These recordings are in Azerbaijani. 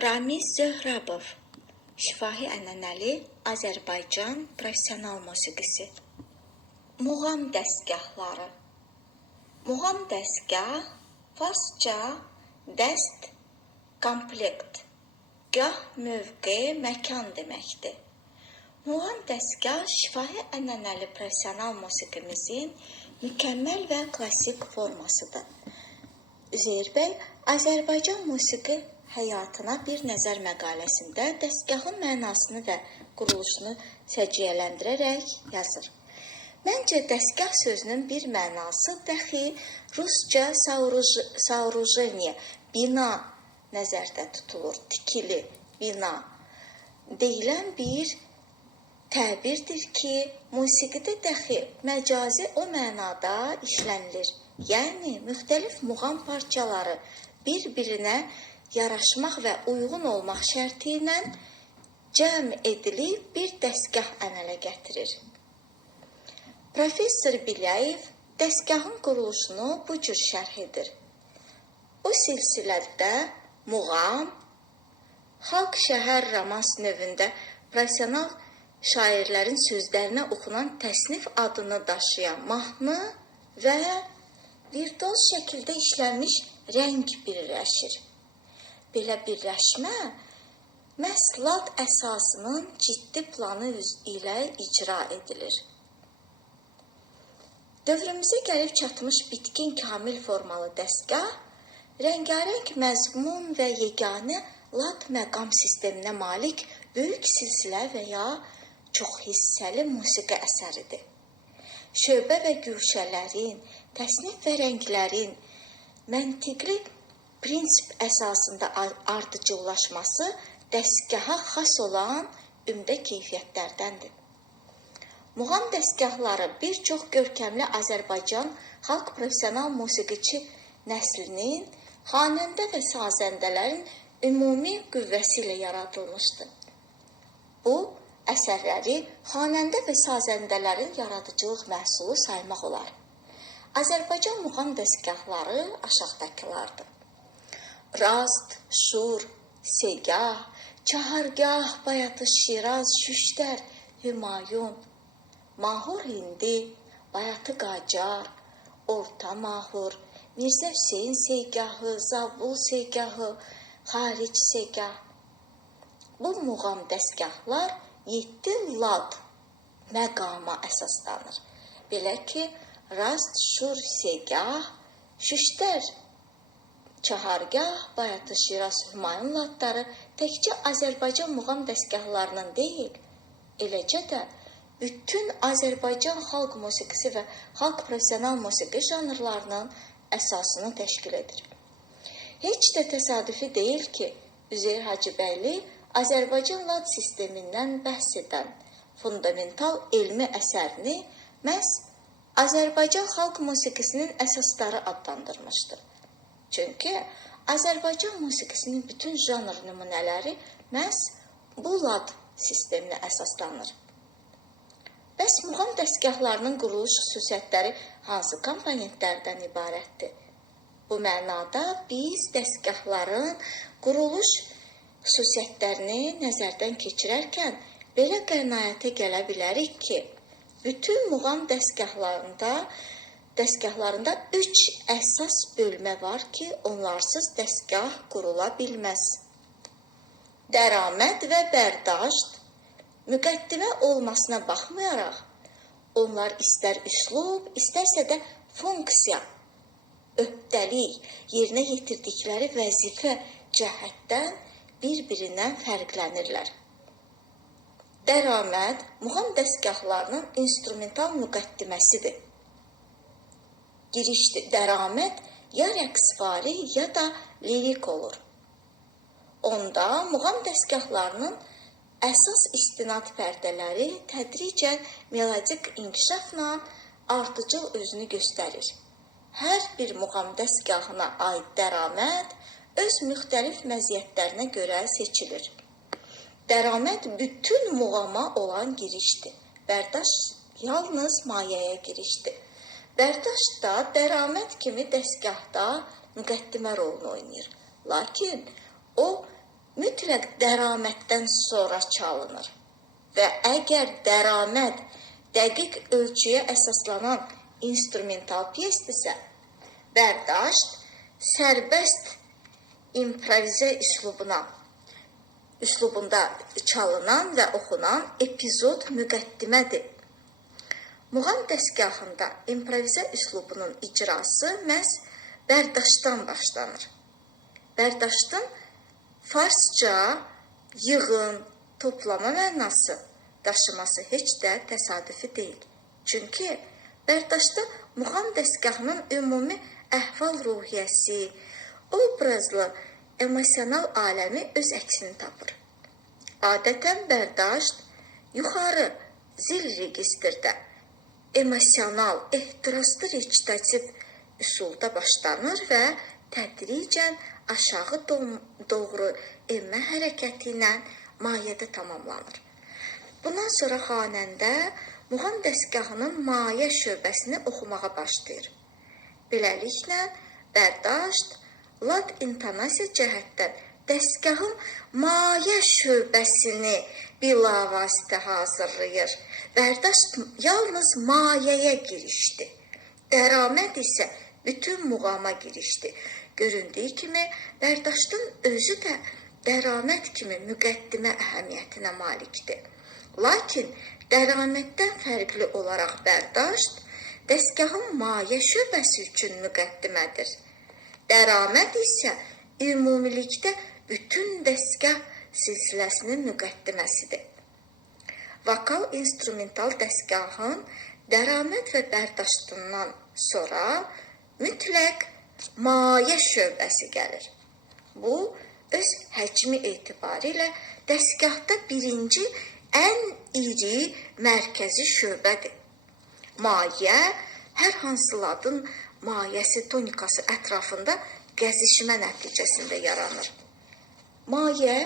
Ramiz Zöhrabov, şifahi ənənəli Azərbaycan professional musiqisi. Muğam dəstgahları. Muğam dəstgah, farsça dəst, komplekt, gah mövqe, məkan deməkdir. Muğam dəstgah şifahi ənənəli professional musiqimizin mükəmməl və klassik formasıdır. Üzeyir bəy Azərbaycan musiqi həyatına bir nəzər məqaləsində dəstgahın mənasını və quruluşunu səciyyələndirərək yazır. Məncə, dəstgah sözünün bir mənası dəxi rusca soorужение, bina nəzərdə tutulur, tikili, bina deyilən bir təbirdir ki, musiqidə dəxi məcazi o mənada işlənilir. Yəni, müxtəlif muğam parçaları bir-birinə yaraşmaq və uyğun olmaq şərti ilə cəm edilib bir dəstgah əmələ gətirir. Professor Biləyev dəstgahın quruluşunu bu cür şərh edir. Bu silsilədə muğam, xalq şəhər romans növündə professional şairlərin sözlərinə oxunan təsnif adını daşıyan mahnı və virtuoz şəkildə işlənmiş rəng birləşir. Belə birləşmə məhz lad əsasının ciddi planı ilə icra edilir. Dövrümüzə gəlib çatmış bitkin kamil formalı dəstgah, rəngarəng məzmun və yeganə lad məqam sisteminə malik böyük silsilə və ya çox hissəli musiqi əsəridir. Şöbə və güşələrin, təsnif və rənglərin məntiqli prinsip əsasında ardıcıllaşması dəstgaha xas olan ümdə keyfiyyətlərdəndir. Muğam dəstgahları bir çox görkəmli Azərbaycan xalq professional musiqiçi nəslinin, xanəndə və sazəndələrin ümumi qüvvəsi ilə yaradılmışdır. Bu, əsərləri xanəndə və sazəndələrin yaradıcılıq məhsulu saymaq olar. Azərbaycan muğam dəstgahları aşağıdakılardır. Rast, Şur, Segah, Çahargah, Bayatı Şiraz, Şüştər, Hümayun, Mahur Hindi, Bayatı Qacar, Orta Mahur, Mirzə Hüseyin Segahı, Zabul Segahı, Xaric Segah. Bu muğam dəstgahlar 7 lad məqama əsaslanır. Belə ki, Rast, Şur, Segah, Şüştər, Çahargah, Bayatı Şiraz, Hümayun ladları təkcə Azərbaycan muğam dəstgahlarının deyil, eləcə də bütün Azərbaycan xalq musiqisi və xalq professional musiqi janrlarının əsasını təşkil edir. Heç də təsadüfi deyil ki, Üzeyir Hacıbəyli Azərbaycan lad sistemindən bəhs edən fundamental elmi əsərini məhz Azərbaycan xalq musiqisinin əsasları adlandırmışdır. Çünki Azərbaycan musiqisinin bütün janr nümunələri məhz bu lad sisteminə əsaslanır. Bəs muğam dəstgahlarının quruluş xüsusiyyətləri hansı komponentlərdən ibarətdir? Bu mənada biz dəstgahların quruluş xüsusiyyətlərini nəzərdən keçirərkən belə qənaətə gələ bilərik ki, bütün muğam dəstgahlarında 3 əsas bölmə var ki, onlarsız dəstgah qurula bilməz. Dəraməd və bərdaşt, müqəddimə olmasına baxmayaraq, onlar istər üslub, istərsə də funksiya, öhdəlik, yerinə yetirdikləri vəzifə cəhətdən bir-birindən fərqlənirlər. Dəraməd muğam dəstgahlarının instrumental müqəddiməsidir. Girişdir. Dəraməd ya rəqsvari ya da lirik olur. Onda muğam dəstgahlarının əsas istinad pərdələri tədricən melodik inkişafla ardıcıl özünü göstərir. Hər bir muğam dəstgahına aid dəraməd öz müxtəlif məziyyətlərinə görə seçilir. Dəraməd bütün muğama olan girişdir. Bərdaşt yalnız mayəyə girişdir. Bərdaşt da dəraməd kimi dəstgahda müqəddimə rolunu oynayır. Lakin o mütləq dəramətdən sonra çalınır. Və əgər dəraməd dəqiq ölçüyə əsaslanan instrumental pyesdirsə, Bərdaşt sərbəst improvizə üslubunda çalınan və oxunan epizod müqəddimədir. Muğam dəstgahında improvizə üslubunun icrası məhz Bərdaştdan başlanır. Bərdaştın farsca yığın, toplama mənası daşıması heç də təsadüfi deyil. Çünki Bərdaştda muğam dəstgahının ümumi əhval-ruhiyyəsi, obrazlı, emosional aləmi öz əksini tapır. Adətən Bərdaşt yuxarı zil registrdə emosional, ehtiraslı recitativ üsulda başlanır və tədricən aşağı doğru enmə hərəkəti ilə mayədə tamamlanır. Bundan sonra xanəndə muğam dəstgahının mayə şöbəsini oxumağa başlayır. Beləliklə, Bərdaşt lad intonasiya cəhətdən dəstgahın mayə şöbəsini bilavasitə hazırlayır. Bərdaşt yalnız mayəyə girişdir. Dəraməd isə bütün muğama girişdir. Göründüyü kimi, Bərdaştın özü də dəraməd kimi müqəddimə əhəmiyyətinə malikdir. Lakin dəraməddən fərqli olaraq Bərdaşt dəstgahın mayə şöbəsi üçün müqəddimədir. Dəraməd isə ümumilikdə bütün dəstgah silsiləsinin müqəddiməsidir. Vokal instrumental dəstgahın dəraməd və Bərdaştından sonra mütləq mayə şöbəsi gəlir. Bu, öz həcmi etibarilə dəstgahda birinci ən iri mərkəzi şöbədir. Mayə hər hansı ladın mayəsi tonikası ətrafında gəzişmə nəticəsində yaranır. Mayə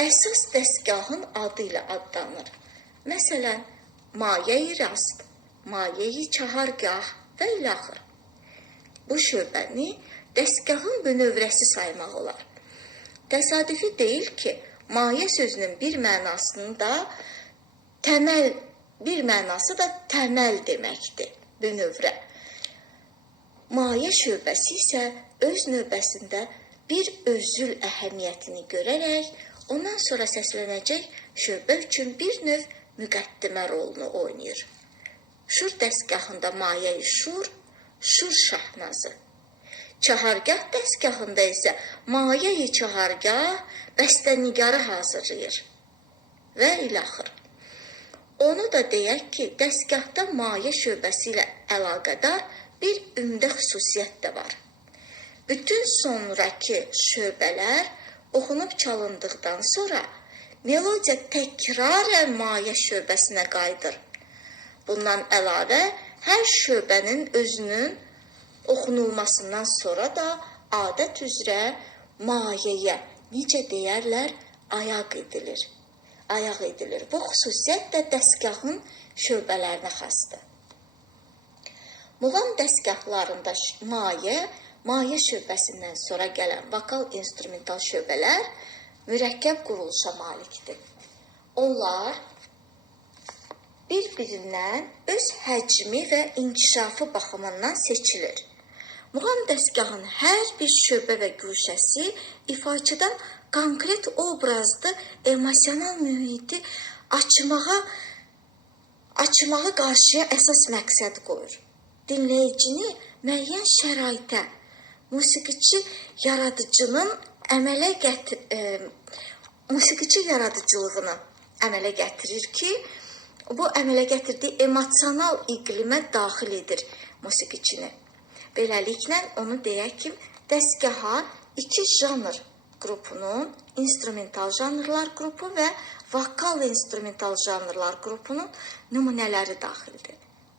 əsas dəstgahın adı ilə adlanır. Məsələn, mayə-i rast, mayə-i çahargah və ilaxır. Bu şöbəni dəstgahın bünövrəsi saymaq olar. Təsadüfi deyil ki, mayə sözünün bir mənası da təməl deməkdir, bünövrə. Mayə şöbəsi isə öz növbəsində bir özül əhəmiyyətini görərək, ondan sonra səslənəcək şöbə üçün bir növ müqəddimə rolunu oynayır. Şur dəstgahında mayə-i şur, şur şahnazı. Çahargah dəstgahında isə mayə-i çahargah bəstənigarı hazırlayır və ilaxır. Onu da deyək ki, dəstgahda mayə şöbəsi ilə əlaqədar bir ümdə xüsusiyyət də var. Bütün sonraki şöbələr oxunub çalındıqdan sonra melodiya təkrarən mayə şöbəsinə qayıdır. Bundan əlavə, hər şöbənin özünün oxunulmasından sonra da adət üzrə mayəyə, necə deyərlər, ayaq edilir. Bu xüsusiyyət də dəstgahın şöbələrinə xasdır. Muğam dəstgahlarında mayə şöbəsindən sonra gələn vokal instrumental şöbələr mürəkkəb quruluşa malikdir. Onlar bir-birindən öz həcmi və inkişafı baxımından seçilir. Muğam dəstgahın hər bir şöbə və güşəsi ifaçıdan konkret obrazlı, emosional mühiti açmağı qarşıya əsas məqsəd qoyur. Dinləyicini müəyyən şəraitə, musiqiçi yaradıcılığını əmələ gətirir ki, bu əmələ gətirdiyi emosional iqlimə daxil edir musiqiçini. Beləliklə, onu deyək ki, dəstgaha iki janr qrupunun, instrumental janrlar qrupu və vokal instrumental janrlar qrupunun nümunələri daxildir.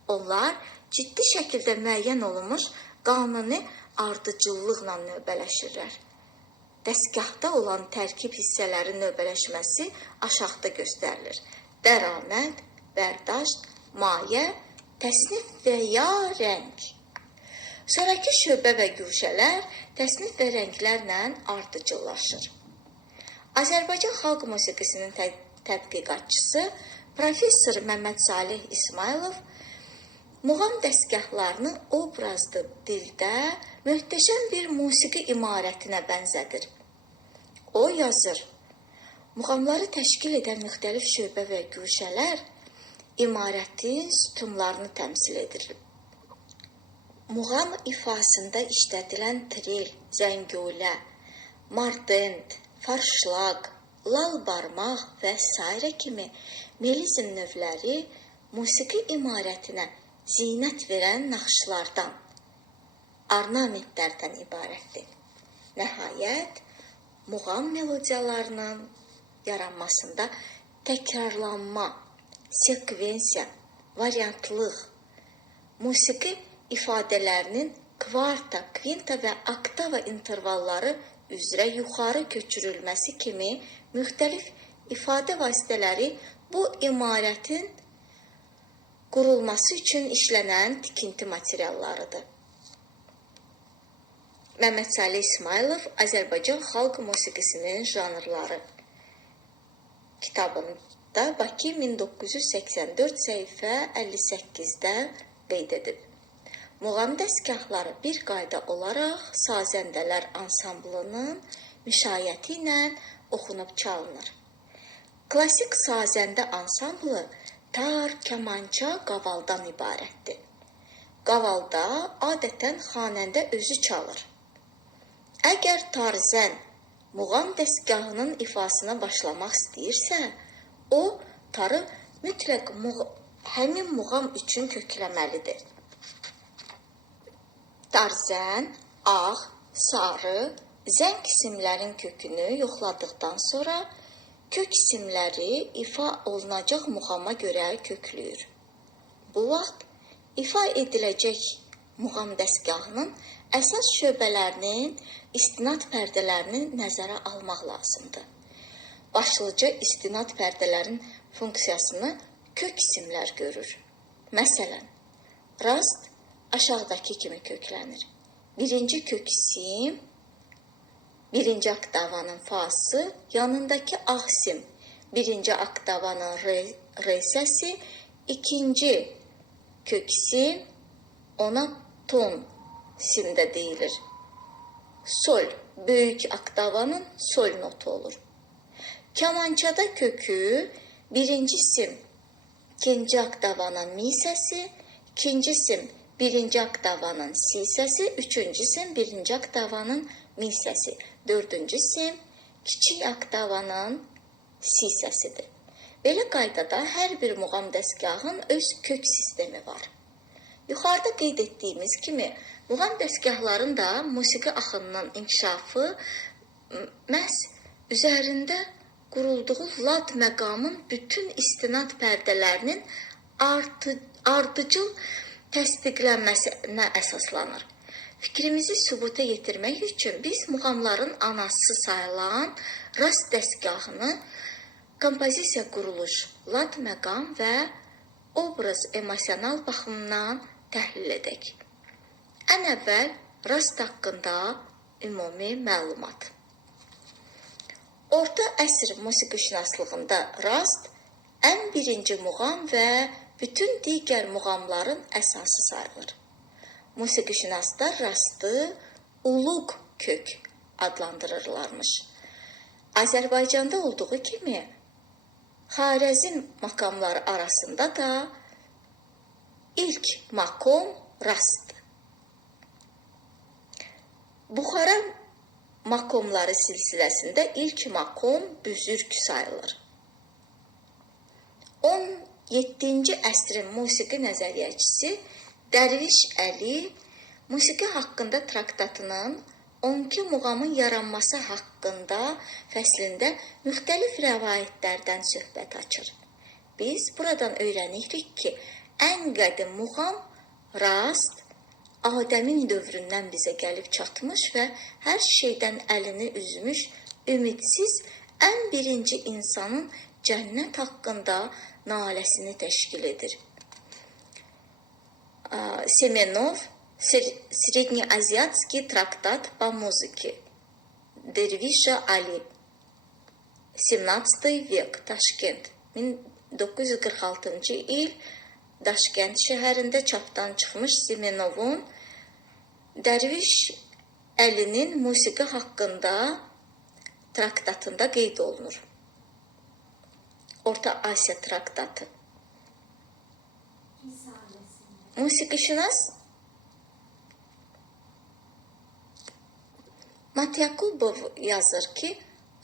Onlar ciddi şəkildə müəyyən olunmuş qanuni ardıcıllıqla növbələşirlər. Dəstgahda olan tərkib hissələrin növbələşməsi aşağıda göstərilir. Dəraməd, Bərdaşt, mayə, təsnif və ya rəng. Sonraki şöbə və güşələr təsnif və rənglərlə ardıcıllaşır. Azərbaycan xalq musiqisinin tədqiqatçısı Professor Məmməd Salih İsmailov muğam dəstgahlarını obrazlı dildə möhtəşəm bir musiqi imarətinə bənzədir. O yazır, muğamları təşkil edən müxtəlif şöbə və güşələr imarətin sütunlarını təmsil edir. Muğam ifasında işlədilən tril, zəngulə, mardent, farşlaq, lal barmaq və s. kimi melizm növləri musiqi imarətinə zinət verən naxışlardan, ornamentlərdən ibarətdir. Nəhayət, muğam melodiyalarının yaranmasında təkrarlanma, sekvensiya, variantlıq, musiqi ifadələrinin kvarta, kvinta və oktava intervalları üzrə yuxarı köçürülməsi kimi müxtəlif ifadə vasitələri bu imarətin qurulması üçün işlənən tikinti materiallarıdır. Məmməd Salih İsmailov Azərbaycan xalq musiqisinin janrları kitabında Bakı 1984 səhifə 58-də qeyd edib. Muğam dəstgahları bir qayda olaraq sazəndələr ansamblının müşayiəti ilə oxunub çalınır. Klassik sazəndə ansamblı tar, kamança, qavaldan ibarətdir. Qavalda adətən xanəndə özü çalır. Əgər tarzən muğam dəstgahının ifasına başlamaq istəyirsə, o tarı mütləq həmin muğam üçün kökləməlidir. Tarzən, ağ, sarı, zəng isimlərin kökünü yoxladıqdan sonra kök isimləri ifa olunacaq muğama görə köklüyür. Bu vaxt ifa ediləcək muğam dəstgahının əsas şöbələrinin istinad pərdələrini nəzərə almaq lazımdır. Başlıca istinad pərdələrin funksiyasını kök isimlər görür. Məsələn, rast aşağıdakı kimi köklənir. Birinci kök isim, birinci oktavanın fası, yanındakı ağ sim, birinci oktavanın re səsi, ikinci kök sim, ona ton simdə deyilir. Sol, böyük oktavanın sol notu olur. Kamançada kökü birinci sim, ikinci oktavanın mi səsi, ikinci sim, birinci oktavanın si səsi, üçüncü sim, birinci oktavanın mi səsi, dördüncü sim, kiçik oktavanın si səsidir. Belə qaydada hər bir muğam dəstgahın öz kök sistemi var. Yuxarıda qeyd etdiyimiz kimi, muğam dəstgahların da musiqi axınının inkişafı məhz üzərində qurulduğu lad məqamın bütün istinad pərdələrinin ardıcıl təsdiqlənməsinə əsaslanır. Fikrimizi sübuta yetirmək üçün biz muğamların anası sayılan rast dəstgahını kompozisiya quruluş, lad məqam və obraz emosional baxımdan təhlil edək. Ən əvvəl rast haqqında ümumi məlumat. Orta əsr musiqişünaslığında rast ən birinci muğam və bütün digər muğamların əsası sayılır. Musiqişünaslar rastı uluq kök adlandırırlarmış. Azərbaycanda olduğu kimi Xarəzm makamları arasında da ilk makom rastdır. Buxara makomları silsiləsində ilk makom büzürk sayılır. 17-ci əsrin musiqi nəzəriyyəçisi Dərviş Əli musiqi haqqında traktatının 12 muğamın yaranması haqqında fəslində müxtəlif rəvayətlərdən söhbət açır. Biz buradan öyrənirik ki, ən qədim muğam rast Adəmin dövründən bizə gəlib çatmış və hər şeydən əlini üzmüş, ümidsiz ən birinci insanın cənnət haqqında naləsini təşkil edir. Semenov, Среднеазиатский трактат по музыке, Derviş Ali. 17 vek Daşkent 1946-cı il Daşkent şəhərində çapdan çıxmış Zimenovun Dərviş Əlinin musiqi haqqında traktatında qeyd olunur. Orta Asiya traktatı. Musiqişünas Matyakubov yazır ki,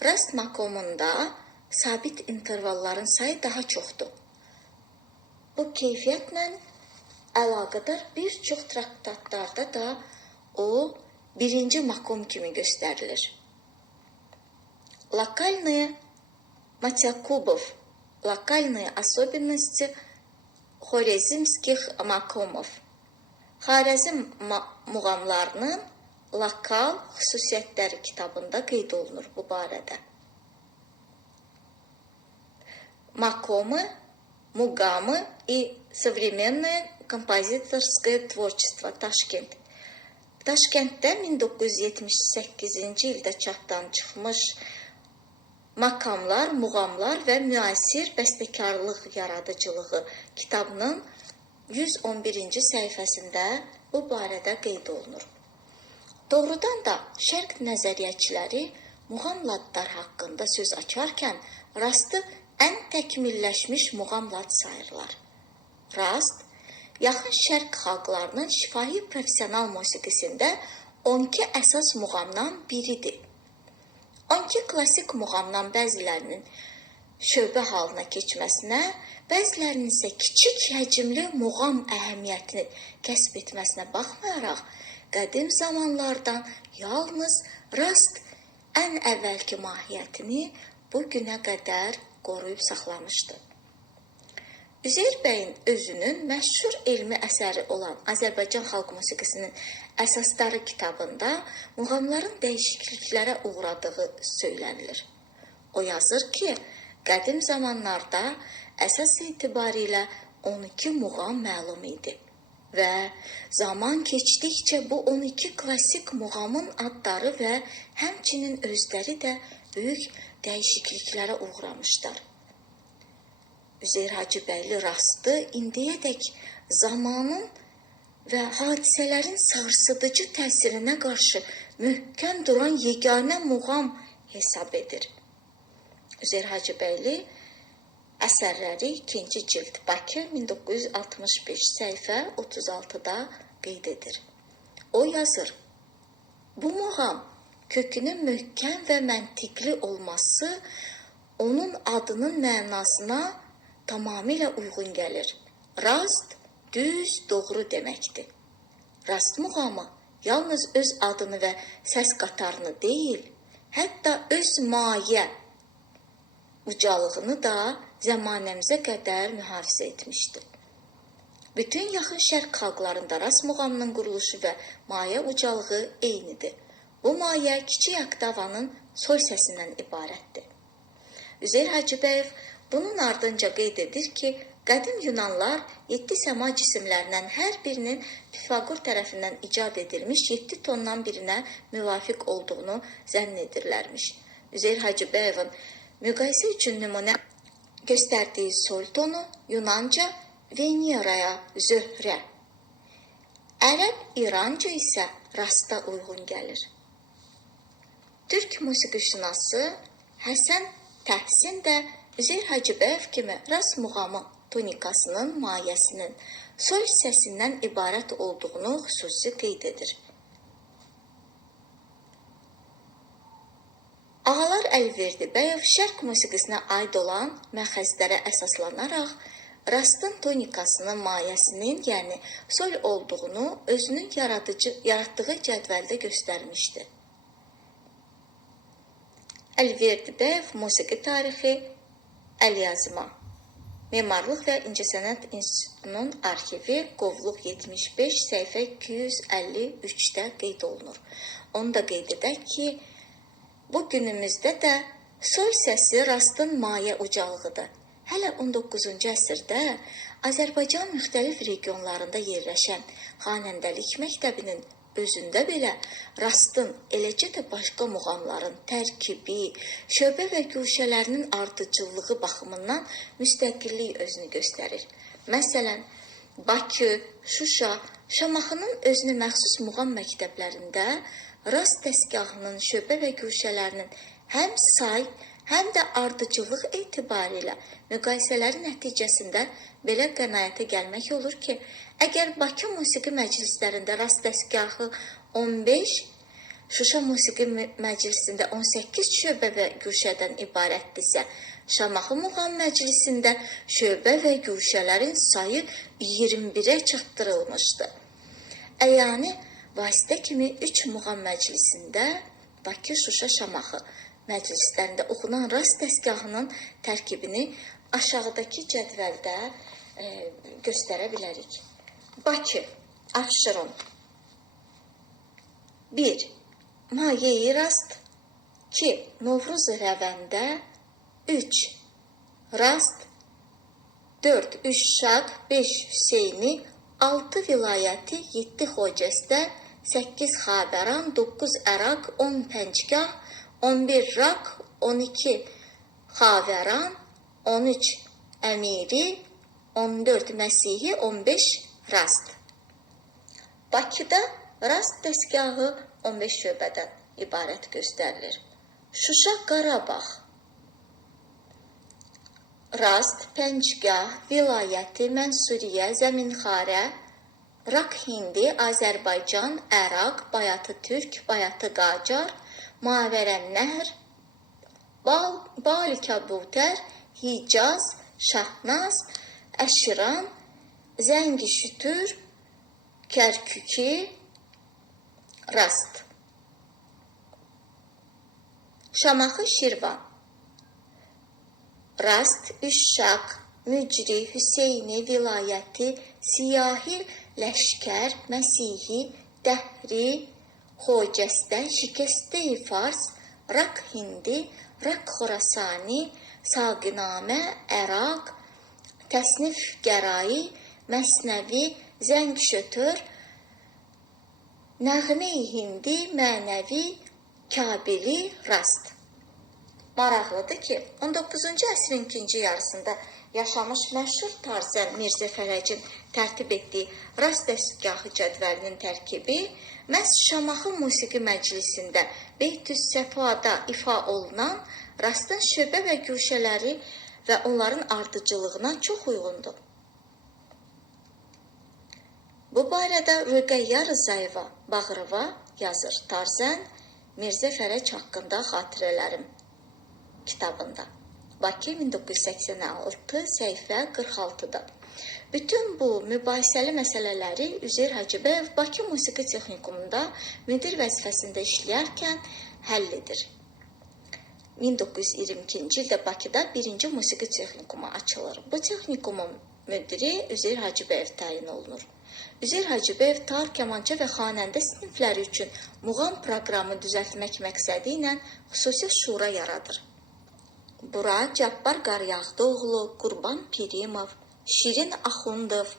rast makomunda sabit intervalların sayı daha çoxdur. Bu keyfiyyətlə əlaqədar bir çox traktatlarda da o birinci makom kimi göstərilir. Lokalные Matyakubov, lokalные особенности хорезмских макомов. Xarəzm muğamlarının lokal xüsusiyyətləri kitabında qeyd olunur bu barədə. Макомы, мугамы и современное композиторское творчество Daşkent. Daşkentdə 1978-ci ildə çapdan çıxmış Makamlar, muğamlar və müasir bəstəkarlıq yaradıcılığı kitabının 111-ci səhifəsində bu barədə qeyd olunur. Doğrudan da şərq nəzəriyyəçiləri muğam ladlar haqqında söz açarkən rastı ən təkmilləşmiş muğam lad sayırlar. Rast, yaxın şərq xalqlarının şifahi profesional musiqisində 12 əsas muğamdan biridir. 12 klassik muğamdan bəzilərinin şöbə halına keçməsinə, bəzilərinin isə kiçik həcmli muğam əhəmiyyətini kəsb etməsinə baxmayaraq, qədim zamanlardan yalnız rast ən əvvəlki mahiyyətini bu günə qədər qoruyub saxlamışdı. Üzeyir bəyin özünün məşhur elmi əsəri olan Azərbaycan xalq musiqisinin əsasları kitabında muğamların dəyişikliklərə uğradığı söylənilir. O yazır ki, qədim zamanlarda əsas etibarilə 12 muğam məlum idi və zaman keçdikcə bu 12 klassik muğamın adları və həmçinin özləri də böyük dəyişikliklərə uğramışlar. Üzeyir Hacıbəyli rastı indiyədək zamanın və hadisələrin sarsıdıcı təsirinə qarşı möhkəm duran yeganə muğam hesab edir. Üzeyir Hacıbəyli əsərləri 2-ci cild Bakı 1965 səhifə 36-da qeyd edir. O yazır, bu muğam kökünün möhkəm və məntiqli olması onun adının mənasına tamamilə uyğun gəlir. Rast, düz, doğru deməkdir. Rast muğamı yalnız öz adını və səs qatarını deyil, hətta öz mayə ucalığını da zəmanəmizə qədər mühafizə etmişdir. Bütün yaxın şərq xalqlarında rast muğamının quruluşu və mayə ucalığı eynidir. Bu mayə kiçik oktavanın sol səsindən ibarətdir. Üzeyir Hacıbəyev bunun ardınca qeyd edir ki, qədim Yunanlar 7 səma cisimlərindən hər birinin Pifaqor tərəfindən icad edilmiş 7 tondan birinə müvafiq olduğunu zənn edirlərmiş. Üzeyir Hacıbəyevin müqayisə üçün nümunə göstərdiyi sol tonu Yunanca Veneraya, Zöhrə, Ərəb İranca isə rasta uyğun gəlir. Türk musiqişünası Həsən Təhsin də Üzeyir Hacıbəyev kimi rast muğamı tonikasının mayəsinin sol səsindən ibarət olduğunu xüsusi qeyd edir. Ağalar Əlverdibəyov şərq musiqisinə aid olan məxəzlərə əsaslanaraq rastın tonikasının mayəsinin, yəni sol olduğunu özünün yaratdığı cədvəldə göstərmişdir. Əlverdibəyov musiqi tarixi əlyazma Memarlıq və İncəsənət İnstitutunun arxivi qovluq 75 səhifə 253-də qeyd olunur. Onu da qeyd edək ki, bu günümüzdə də sol səsi rastın mayə ucalığıdır. Hələ 19-cu əsrdə Azərbaycan müxtəlif regionlarında yerləşən xanəndəlik məktəbinin özündə belə rastın, eləcə də başqa muğamların tərkibi, şöbə və guşələrinin ardıcıllığı baxımından müstəqillik özünü göstərir. Məsələn, Bakı, Şuşa, Şamaxının özünə məxsus muğam məktəblərində rast dəstgahının şöbə və guşələrinin həm say, həm də ardıcıllıq etibarilə müqayisələri nəticəsində belə qənaətə gəlmək olur ki, əgər Bakı musiqi məclislərində rast dəstgahı 15, Şuşa musiqi məclisində 18 şöbə və guşədən ibarətdirsə, Şamaxı muğam məclisində şöbə və guşələrin sayı 21-ə çatdırılmışdı. Yəni, vasitə kimi 3 muğam məclisində Bakı, Şuşa, Şamaxı məclislərində oxunan rast dəstgahının tərkibini aşağıdakı cədvəldə göstərə bilərik. Bakı, Abşeron 1. Mayeyi rast 2. Novruz Rəvəndə 3. Rast 4. Üşşaq 5. Hüseyni 6. Vilayəti 7. Xocəstə 8. Xavəran 9. Əraq 10. Pəncgah 11. Rak 12. Xavəran 13. Əmiri 14. Məsihi 15. Rast. Bakıda rast dəstgahı 15 şöbədən ibarət göstərilir. Şuşa, Qarabağ rast, pəncgah, vilayəti, Mənsuriyə, Zəminxarə, Rak Hindi, Azərbaycan, Əraq, Bayatı Türk, Bayatı Qacar, Mavərən Nəhr, Bal-Kabutər, Hicaz, Şahnaz, Əşiran, Zəngişütür, Kərküki, rast. Şamaxı, Şirvan rast, Üşşaq, Mücri, Hüseyni, Vilayəti, Siyahi, Ləşkər, Məsihi, Dəhri, Xocəstə, Şikəstə-i Fars, Rak Hindi, Rak Xorasani, Saqinamə, Əraq, Təsnif Gərai, Məsnəvi, Zəngşötür, Nəğmə-i Hindi, Mənəvi, Kabili, rast. Maraqlıdır ki, 19-cu əsrin ikinci yarısında yaşamış məşhur tarzən Mirzə Fərəcin tərtib etdiyi rast dəstgahı cədvəlinin tərkibi məhz Şamaxı musiqi məclisində Beytüs Səfada ifa olunan rastın şöbə və guşələri və onların ardıcılığına çox uyğundur. Bu barədə Rüqəyyə Rızayeva Bağırova yazır tarzən Mirzə Fərəc haqqında xatirələrim kitabında. Bakı 1986, səhifə 46-da. Bütün bu mübahisəli məsələləri Üzeyir Hacıbəyev Bakı Musiqi Texnikumunda müdir vəzifəsində işləyərkən həll edir. 1922-ci ildə Bakıda 1-ci Musiqi Texnikumu açılır. Bu texnikumun müdiri Üzeyir Hacıbəyev təyin olunur. Üzeyir Hacıbəyev tar, kamança və xanəndə sinifləri üçün muğam proqramı düzəltmək məqsədi ilə xüsusi şura yaradır. Bura Cabbar Qaryağdıoğlu, Qurban Pirimov, Şirin Axundov,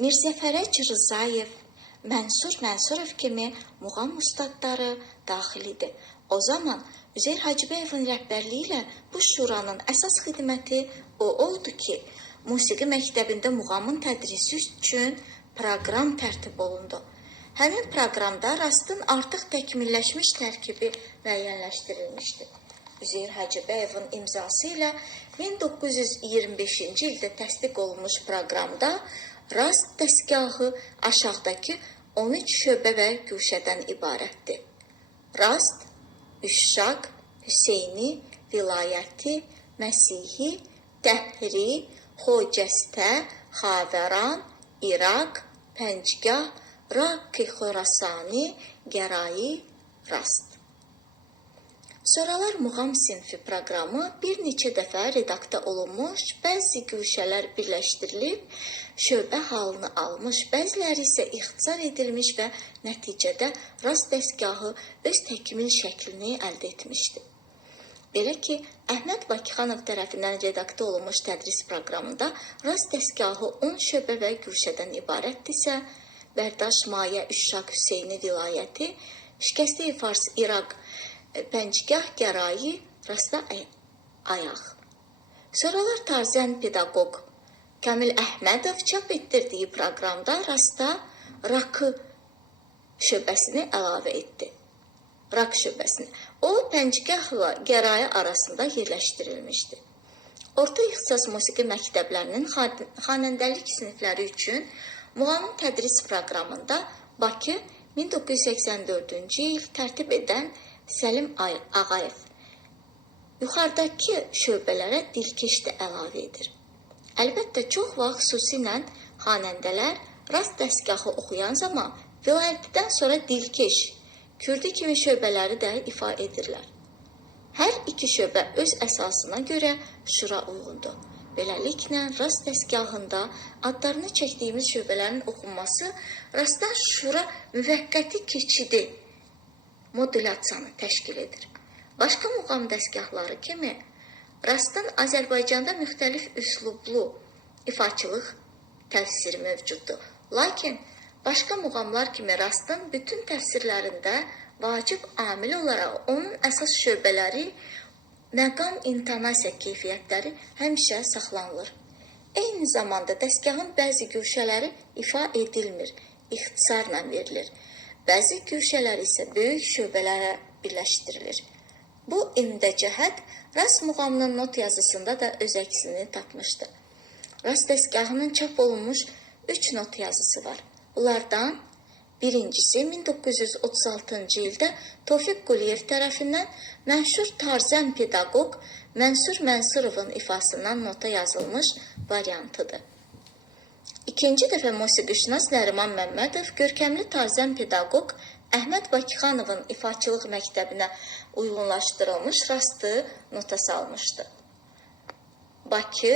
Mirzə Fərəc Rızayev, Mənsur Mənsurov kimi muğam ustadları daxil idi. O zaman Üzeyir Hacıbəyevin rəhbərliyi ilə bu şuranın əsas xidməti o oldu ki, musiqi məktəbində muğamın tədrisi üçün proqram tərtib olundu. Həmin proqramda rastın artıq təkmilləşmiş tərkibi müəyyənləşdirilmişdi. Üzeyir Hacıbəyevin imzası ilə 1925-ci ildə təsdiq olunmuş proqramda rast dəstgahı aşağıdakı 13 şöbə və guşədən ibarətdir. Rast, Üşşaq, Hüseyni, Vilayəti, Məsihi, Dəhri, Xocəstə, Xavəran, İraq, Pəncgah, Rak Xorasani, Gərai, rast. Sonralar muğam sinfi proqramı bir neçə dəfə redaktə olunmuş, bəzi guşələr birləşdirilib, şöbə halını almış, bəziləri isə ixtisar edilmiş və nəticədə rast dəstgahı öz təkmil şəklini əldə etmişdi. Belə ki, Əhməd Bakıxanov tərəfindən redaktə olunmuş tədris proqramında rast dəstgahı 10 şöbə və guşədən ibarətdirsə, Bərdaş Mayə Üşşaq Hüseyni vilayəti, Şikəsti Fars İraq Pəncgah Gərayi Rasta Ayaq. Sonralar tarzən pedaqoq Kamil Əhmədov çap etdirdiyi proqramda Rasta Rakı şöbəsini əlavə etdi. Rak şöbəsini. O, Pəncgahla Gərayi arasında yerləşdirilmişdi. Orta ixtisas musiqi məktəblərinin xanəndəlik sinifləri üçün muğamın tədris proqramında Bakı 1984-cü il tərtib edən Səlim Ağayev yuxarıdakı şöbələrə dilkeş də əlavə edir. Əlbəttə, çox vaxt xüsusilə xanəndələr rast dəstgahı oxuyan zaman vilayətdən sonra dilkeş, kürdi kimi şöbələri də ifa edirlər. Hər iki şöbə öz əsasına görə şura uyğundur. Beləliklə, rast dəstgahında adlarını çəkdiyimiz şöbələrin oxunması rastdan şura müvəqqəti keçidi modulyasiyanı təşkil edir. Başqa muğam dəstgahları kimi, rastın Azərbaycanda müxtəlif üslublu ifaçılıq təsiri mövcuddur. Lakin, başqa muğamlar kimi rastın bütün təfsirlərində vacib amil olaraq onun əsas şöbələri, məqam intonasiya keyfiyyətləri həmişə saxlanılır. Eyni zamanda dəstgahın bəzi güşələri ifa edilmir, ixtisarla verilir. Bəzi güşələr isə böyük şöbələrə birləşdirilir. Bu imdə cəhət rast muğamının not yazısında da öz əksini tapmışdı. Rast dəstgahının çap olunmuş 3 not yazısı var. Bunlardan birincisi 1936-cı ildə Tofiq Quliyev tərəfindən məşhur tarzən pedaqoq Mənsur Mənsurovun ifasından nota yazılmış variantıdır. İkinci dəfə musiqişünas Nəriman Məmmədov görkəmli tarzən pedaqoq Əhməd Bakıxanovun ifaçılıq məktəbinə uyğunlaşdırılmış rastı nota salmışdı. Bakı,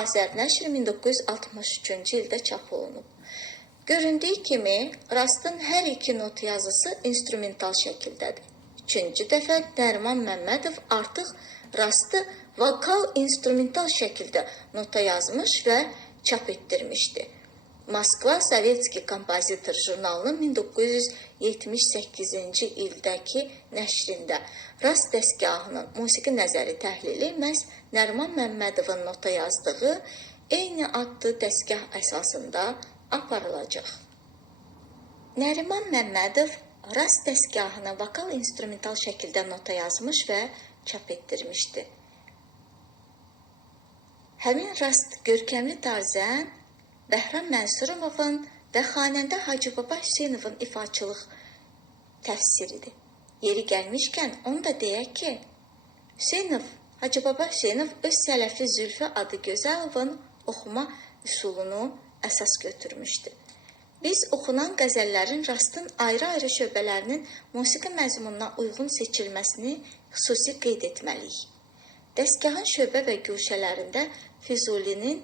Azərnəşr 1963-cü ildə çap olunub. Göründüyü kimi, rastın hər iki not yazısı instrumental şəkildədir. Üçüncü dəfə Nəriman Məmmədov artıq rastı vokal instrumental şəkildə nota yazmış və çap etdirmişdi. Moskva Sovetski Kompozitor jurnalının 1978-ci ildəki nəşrində rast dəstgahının musiqi nəzəri təhlili məhz Nəriman Məmmədovun nota yazdığı eyni adlı dəstgah əsasında aparılacaq. Nəriman Məmmədov rast dəstgahına vokal instrumental şəkildə nota yazmış və çap etdirmişdi. Həmin rast görkəmli tarzən Bəhram Mənsurovun və xanəndə Hacıbaba Hüseynovun ifaçılıq təfsiridir. Yeri gəlmişkən onu da deyək ki, Hacıbaba Hüseynov öz sələfi Zülfü Adıgözəlovun oxuma üsulunu əsas götürmüşdü. Biz oxunan qəzəllərin rastın ayrı-ayrı şöbələrinin musiqi məzmununa uyğun seçilməsini xüsusi qeyd etməliyik. Dəstgahın şöbə və güşələrində Füzulinin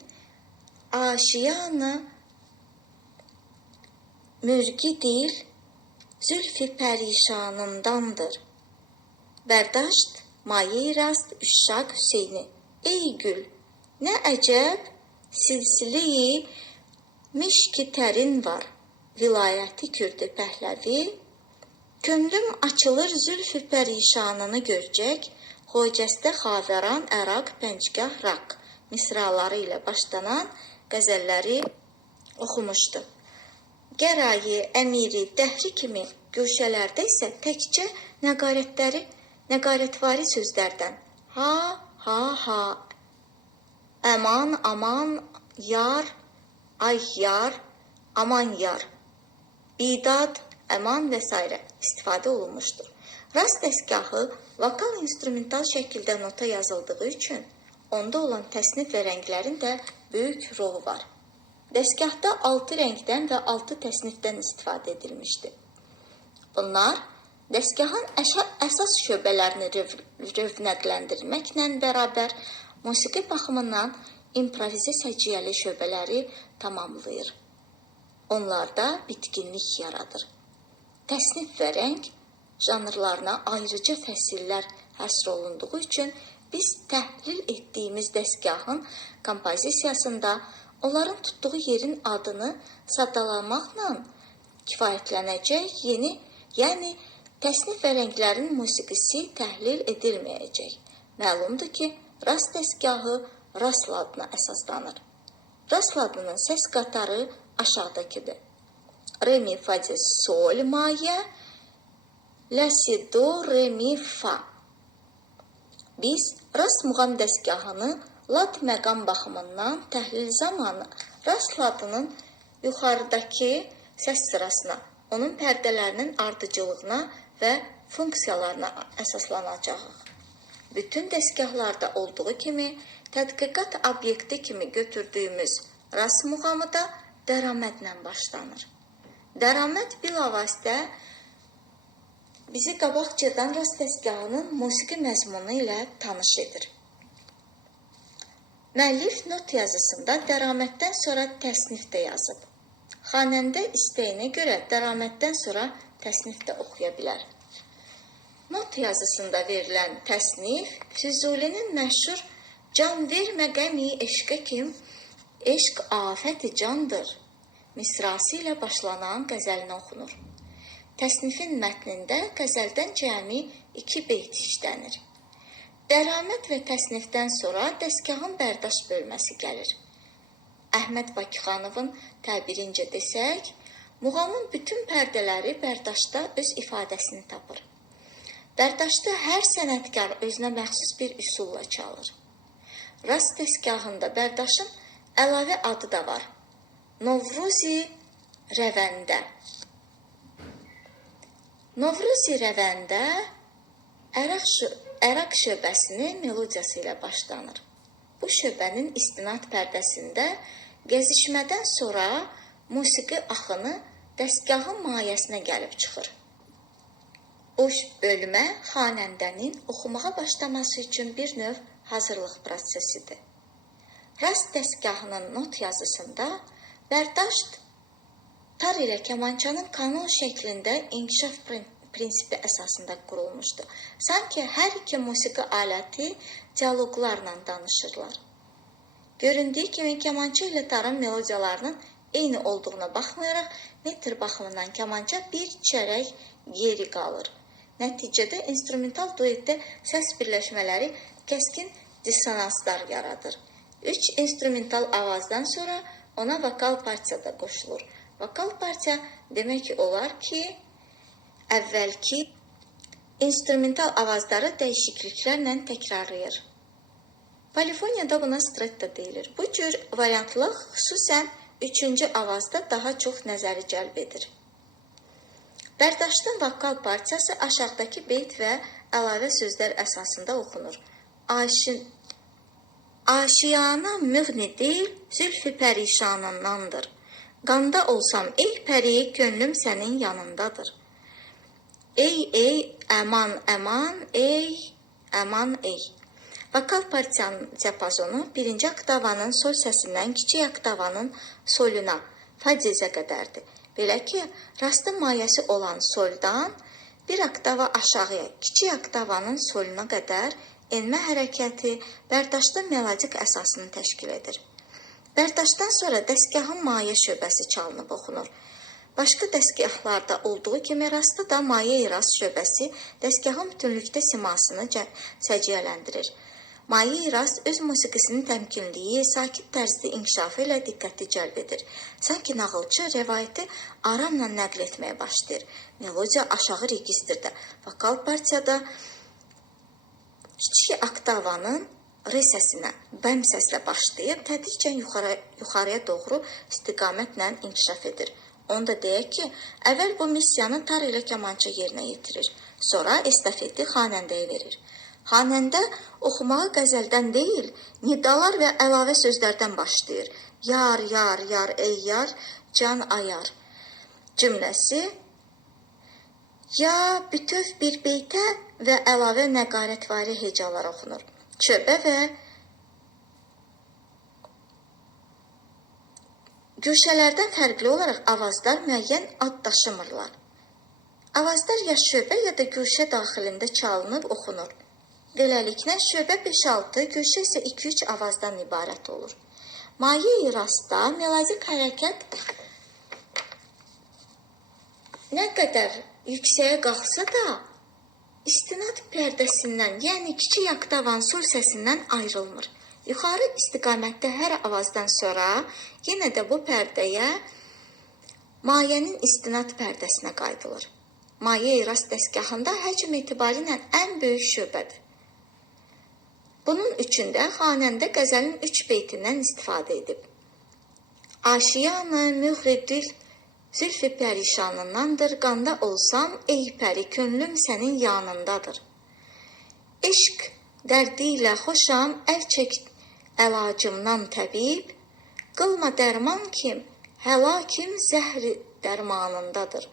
Aşiyanı mürgi dil Zülfü pərişanındandır. Bərdaşt Mayə Rast Üşşaq Hüseyni. Ey gül, nə əcəb silsilə-i mişki tərin var. Vilayəti Kürdü Pəhləvi. Könlüm açılır zülfü pərişanını görcək. Xocəstə Xavəran Əraq Pəncgah Rak misraları ilə başlanan qəzəlləri oxumuşdu. Gərayi, Əmiri, Dəhri kimi güşələrdə isə təkcə nəqarətvari sözlərdən ha, ha, ha, əman, aman, yar, ay yar, aman yar, bidad, əman və s. istifadə olunmuşdur. Rast dəstgahı vokal instrumental şəkildə nota yazıldığı üçün onda olan təsnif və rənglərin də böyük rolu var. Dəstgahda 6 rəngdən və 6 təsnifdən istifadə edilmişdi. Bunlar dəstgahın əsas şöbələrini rövnəqləndirməklə bərabər musiqi baxımından improvizə səciyyəli şöbələri tamamlayır. Onlarda bitkinlik yaradır. Təsnif və rəng janrlarına ayrıca fəsillər həsr olunduğu üçün biz təhlil etdiyimiz dəstgahın kompozisiyasında onların tutduğu yerin adını saddalamaqla kifayətlənəcək, yəni təsnif və rənglərin musiqisi təhlil edilməyəcək. Məlumdur ki, rast dəstgahı rast ladına əsaslanır. Rast ladının səs qatarı aşağıdakıdır. Re, mi, fa, di, sol, mayə, la, si, do, re, mi, fa. Biz rast muğam dəstgahını lad məqam baxımından təhlil zamanı rast ladının yuxarıdakı səs sırasına, onun pərdələrinin ardıcıllığına və funksiyalarına əsaslanacağıq. Bütün dəstgahlarda olduğu kimi, tədqiqat obyekti kimi götürdüyümüz rast muğamı da dəramətlə başlanır. Dəraməd bilavasitə bizi qabaqcadan rast dəstgahının musiqi məzmunu ilə tanış edir. Müəllif not yazısında dəramətdən sonra təsnif də yazıb. Xanəndə istəyinə görə dəramətdən sonra təsnif də oxuya bilər. Not yazısında verilən təsnif Füzulinin məşhur "Can vermə qəmi eşqə kim, eşq afəti candır" misrası ilə başlanan qəzəlinə oxunur. Təsnifin mətnində qəzəldən cəmi 2 beyt işlənir. Dəraməd və təsnifdən sonra dəstgahın bərdaşt bölməsi gəlir. Əhməd Bakıxanovun təbirincə desək, muğamın bütün pərdələri bərdaştda öz ifadəsini tapır. Bərdaştda hər sənətkar özünə məxsus bir üsulla çalır. Rast dəstgahında bərdaşın əlavə adı da var. Novruzi Rəvəndə. Novruzi Rəvəndə Əraq şöbəsinin melodiyası ilə başlanır. Bu şöbənin istinad pərdəsində gəzişmədən sonra musiqi axını dəstgahın mayəsinə gəlib çıxır. Bu bölmə xanəndənin oxumağa başlaması üçün bir növ hazırlıq prosesidir. Rast dəstgahının not yazısında bərdaşt tar ilə kamançanın kanon şəklində inkişaf prinsipi əsasında qurulmuşdur. Sanki hər iki musiqi aləti dialoqlarla danışırlar. Göründüyü kimi kamança ilə tarın melodiyalarının eyni olduğuna baxmayaraq, metr baxımından kamança bir çərək geri qalır. Nəticədə instrumental duetdə səs birləşmələri kəskin dissonanslar yaradır. 3 instrumental avazdan sonra ona vokal partiya da qoşulur. Vokal partiya demək olar ki, əvvəlki instrumental avazları dəyişikliklərlə təkrarlayır. Polifoniyada buna stretto deyilir. Bu cür variantlıq xüsusən 3-cü avazda daha çox nəzəri cəlb edir. Bərdaştın vokal partiyası aşağıdakı beyt və əlavə sözlər əsasında oxunur. Aşiyana müğni deyil, zülfü pərişanındandır. Qanda olsam ey pəri, könlüm sənin yanındadır. Ey, əman, əman, ey, əman, ey. Vokal partiyanın diapazonu 1-ci oktavanın sol səsindən kiçik oktavanın soluna, fa diyezə qədərdir. Belə ki, rastın mayəsi olan soldan bir oktava aşağıya, kiçik oktavanın soluna qədər enmə hərəkəti bərdaştın melodik əsasını təşkil edir. Bərdaştdan sonra dəstgahın mayə şöbəsi çalınıb oxunur. Başqa dəstgahlarda olduğu kimi rastda da mayə-rast şöbəsi dəstgahın bütünlükdə simasını səciyyələndirir. Mayə-rast öz musiqisinin təmkinliyi, sakit tərzdə inkişafı ilə diqqəti cəlb edir. Sanki nağılçı rəvayəti aramla nəql etməyə başlayır. Melodiya aşağı registrdə, vokal partiyada kiçik oktavanın re səsinə, bəm səslə başlayıb, tədricən yuxarıya doğru istiqamətlə inkişaf edir. Onu da deyək ki, əvvəl bu missiyanı tar ilə kamança yerinə yetirir. Sonra estafeti xanəndəyə verir. Xanəndə oxumağı qəzəldən deyil, nidalar və əlavə sözlərdən başlayır. Yar, yar, yar, ey yar, can ayar cümləsi ya bütöv bir beytə və əlavə nəqarətvari hecalar oxunur. Çöbə və güşələrdən fərqli olaraq avazlar müəyyən ad daşımırlar. Avazlar ya şöbə ya da güşə daxilində çalınıb oxunur. Beləliklə, şöbə 5-6, güşə isə 2-3 avazdan ibarət olur. Mayə-i rastda melodik hərəkət nə qədər yüksəyə qalxsa da istinad pərdəsindən, yəni kiçik oktavan sol səsindən ayrılmır. Yuxarı istiqamətdə hər avazdan sonra yenə də bu pərdəyə mayənin istinad pərdəsinə qayıdılır. Maye rast dəstgahında həcm etibarilə ən böyük şöbədir. Bunun üçün də xanəndə qəzəlin 3 beytindən istifadə edib. Aşiyanı müğridül zülfü pərişanındandır, qanda olsam, ey pəri, könlüm sənin yanındadır. Eşq dərdi ilə xoşam, əl çək əlacımdan təbib, qılma dərman kim, həlakim zəhri dərmanındadır.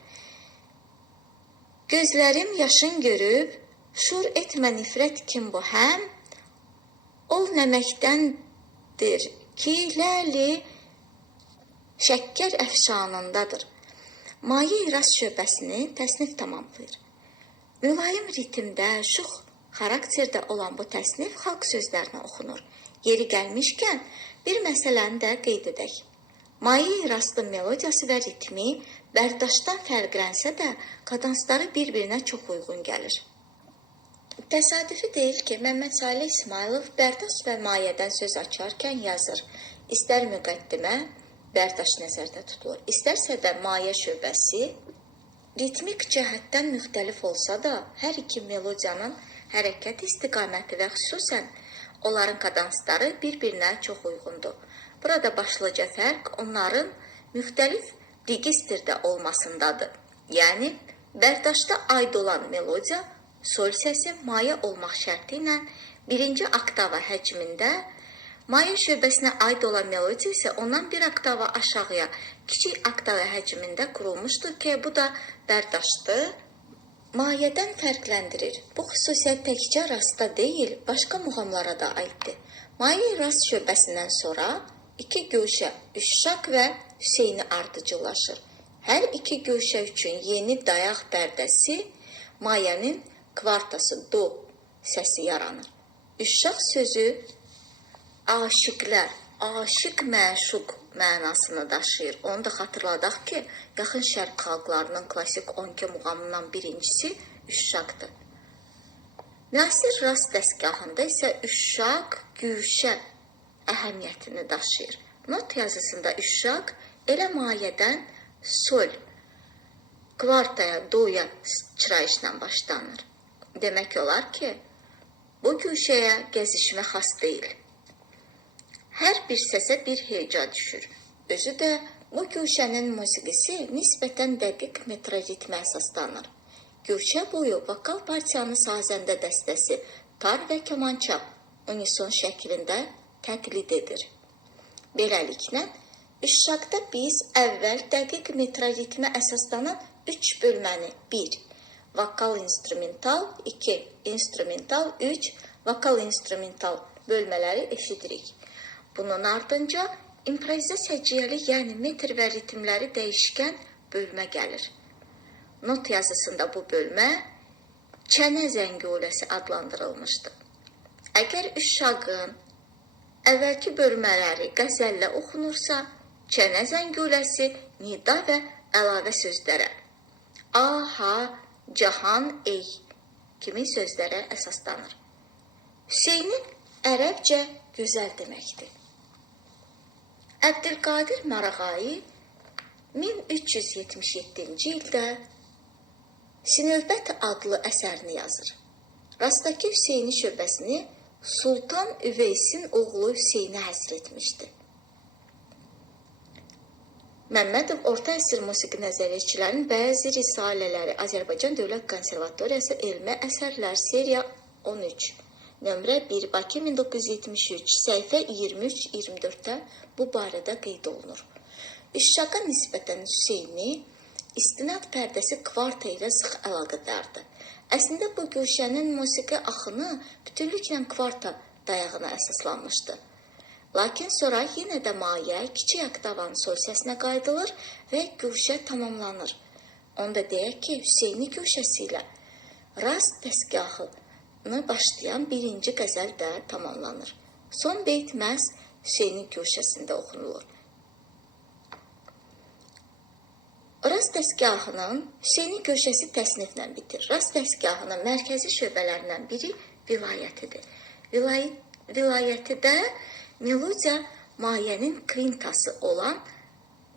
Gözlərim yaşın görüb, şur etmə nifrət kim bu həm, ol nəməkdəndir ki, ləli şəkkər əfşanındadır. Maye rast şöbəsini təsnif tamamlayır. Mülayim ritmdə, şux xarakterdə olan bu təsnif xalq sözlərinə oxunur. Yeri gəlmişkən bir məsələni də qeyd edək. Maye rastın melodiyası və ritmi bərdaşdan fərqlənsə də kadansları bir-birinə çox uyğun gəlir. Təsadüfi deyil ki, Məmməd Salih İsmailov bərdaş və mayədən söz açarkən yazır. İstər müqəddimə, bərdaş nəzərdə tutulur. İstərsə də mayə şöbəsi ritmik cəhətdən müxtəlif olsa da, hər iki melodiyanın hərəkət istiqaməti və xüsusən onların kadansları bir-birinə çox uyğundur. Burada başlıca fərq onların müxtəlif registrdə olmasındadır. Yəni, bərdaşda aid olan melodiya, sol səsi mayə olmaq şərti ilə birinci oktava həcmində, mayə şöbəsinə aid olan melodiya isə ondan bir oktava aşağıya, kiçik oktava həcmində qurulmuşdur ki, bu da bərdaşdır. Mayədən fərqləndirir. Bu xüsusiyyət təkcə rasta deyil, başqa muğamlara da aiddir. Mayə rast şöbəsindən sonra iki güşə, Üşşaq və Hüseyni ardıcıllaşır. Hər iki güşə üçün yeni dayaq pərdəsi, mayənin kvartası, do səsi yaranır. Üşşaq sözü aşiqlər, aşiq məşuq mənasını daşıyır. Onu da xatırladaq ki, yaxın şərq xalqlarının klasik 12 muğamından birincisi Üşşaqdır. Müasir rast dəstgahında isə Üşşaq, güşə əhəmiyyətini daşıyır. Not yazısında Üşşaq elə mayədən sol, kvartaya, doya çırayışla başlanır. Demək olar ki, bu güşəyə gəzişmə xas deyil. Hər bir səsə bir heca düşür. Özü də bu güşənin musiqisi nisbətən dəqiq metroritmə əsaslanır. Güşə boyu vokal partiyanı sazəndə dəstəsi, tar və kamança unison şəklində təqlid edir. Beləliklə, Üşşaqda biz əvvəl dəqiq metroritmə əsaslanan 3 bölməni 1. Vokal instrumental 2. İnstrumental 3. Vokal instrumental bölmələri eşidirik. Bunun ardınca improvizasiya ciyəli, yəni metr və ritmləri dəyişkən bölmə gəlir. Not yazısında bu bölmə çənə zənguləsi adlandırılmışdır. Əgər Üşşaqın əvvəlki bölmələri qəzəllə oxunursa, çənə zənguləsi nida və əlavə sözlərə, aha, cahan, ey kimi sözlərə əsaslanır. Hüseyni ərəbcə gözəl deməkdir. Əbdülqadir Marağayi 1377-ci ildə Sinövbət adlı əsərini yazır. Rastdakı Hüseyni şöbəsini Sultan Üveysin oğlu Hüseynə həsr etmişdi. Məmmədov Orta əsr musiqi nəzəriyyətçilərinin bəzi risalələri Azərbaycan Dövlət Konservatoriyası elmi əsərlər seriya 13, nömrə 1, Bakı 1973, səhifə 23-24-də bu barədə qeyd olunur. Üşşaqa nisbətən Hüseyni istinad pərdəsi kvarta ilə sıx əlaqədardır. Əslində bu güşənin musiqi axını bütünlüklə kvarta dayağına əsaslanmışdı. Lakin sonra yenə də mayə kiçik oktavanın sol səsinə qayıdılır və güşə tamamlanır. Onu da deyək ki, Hüseyni güşəsi ilə rast dəstgahını başlayan birinci qəzəl də tamamlanır. Son beyt məhz Hüseyni güşəsində oxunulur. Rast dəstgahının Hüseyni köşəsi təsniflə bitir. Rast dəstgahının mərkəzi şöbələrindən biri vilayətidir. Vilayətidə melodiya mayənin kvintası olan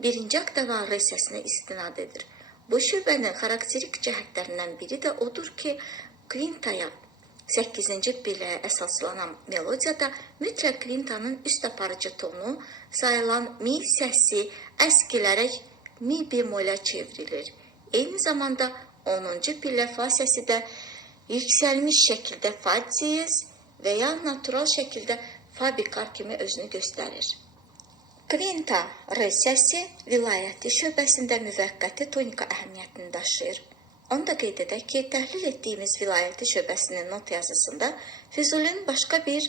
birinci oktavan re səsinə istinad edir. Bu şöbənin xarakterik cəhətlərindən biri də odur ki, kvintaya 8-ci bilə əsaslanan melodiyada mütləq kvintanın üst aparıcı tonu sayılan mi səsi əskilərək mi bemolə çevrilir. Eyni zamanda 10-cu pillə fa səsi də yüksəlmiş şəkildə fa diyez və ya natural şəkildə fa bikar kimi özünü göstərir. Kvinta re səsi vilayəti şöbəsində müvəqqəti tonika əhəmiyyətini daşıyır. Onu da qeyd edək ki, təhlil etdiyimiz vilayəti şöbəsinin not yazısında Füzulinin başqa bir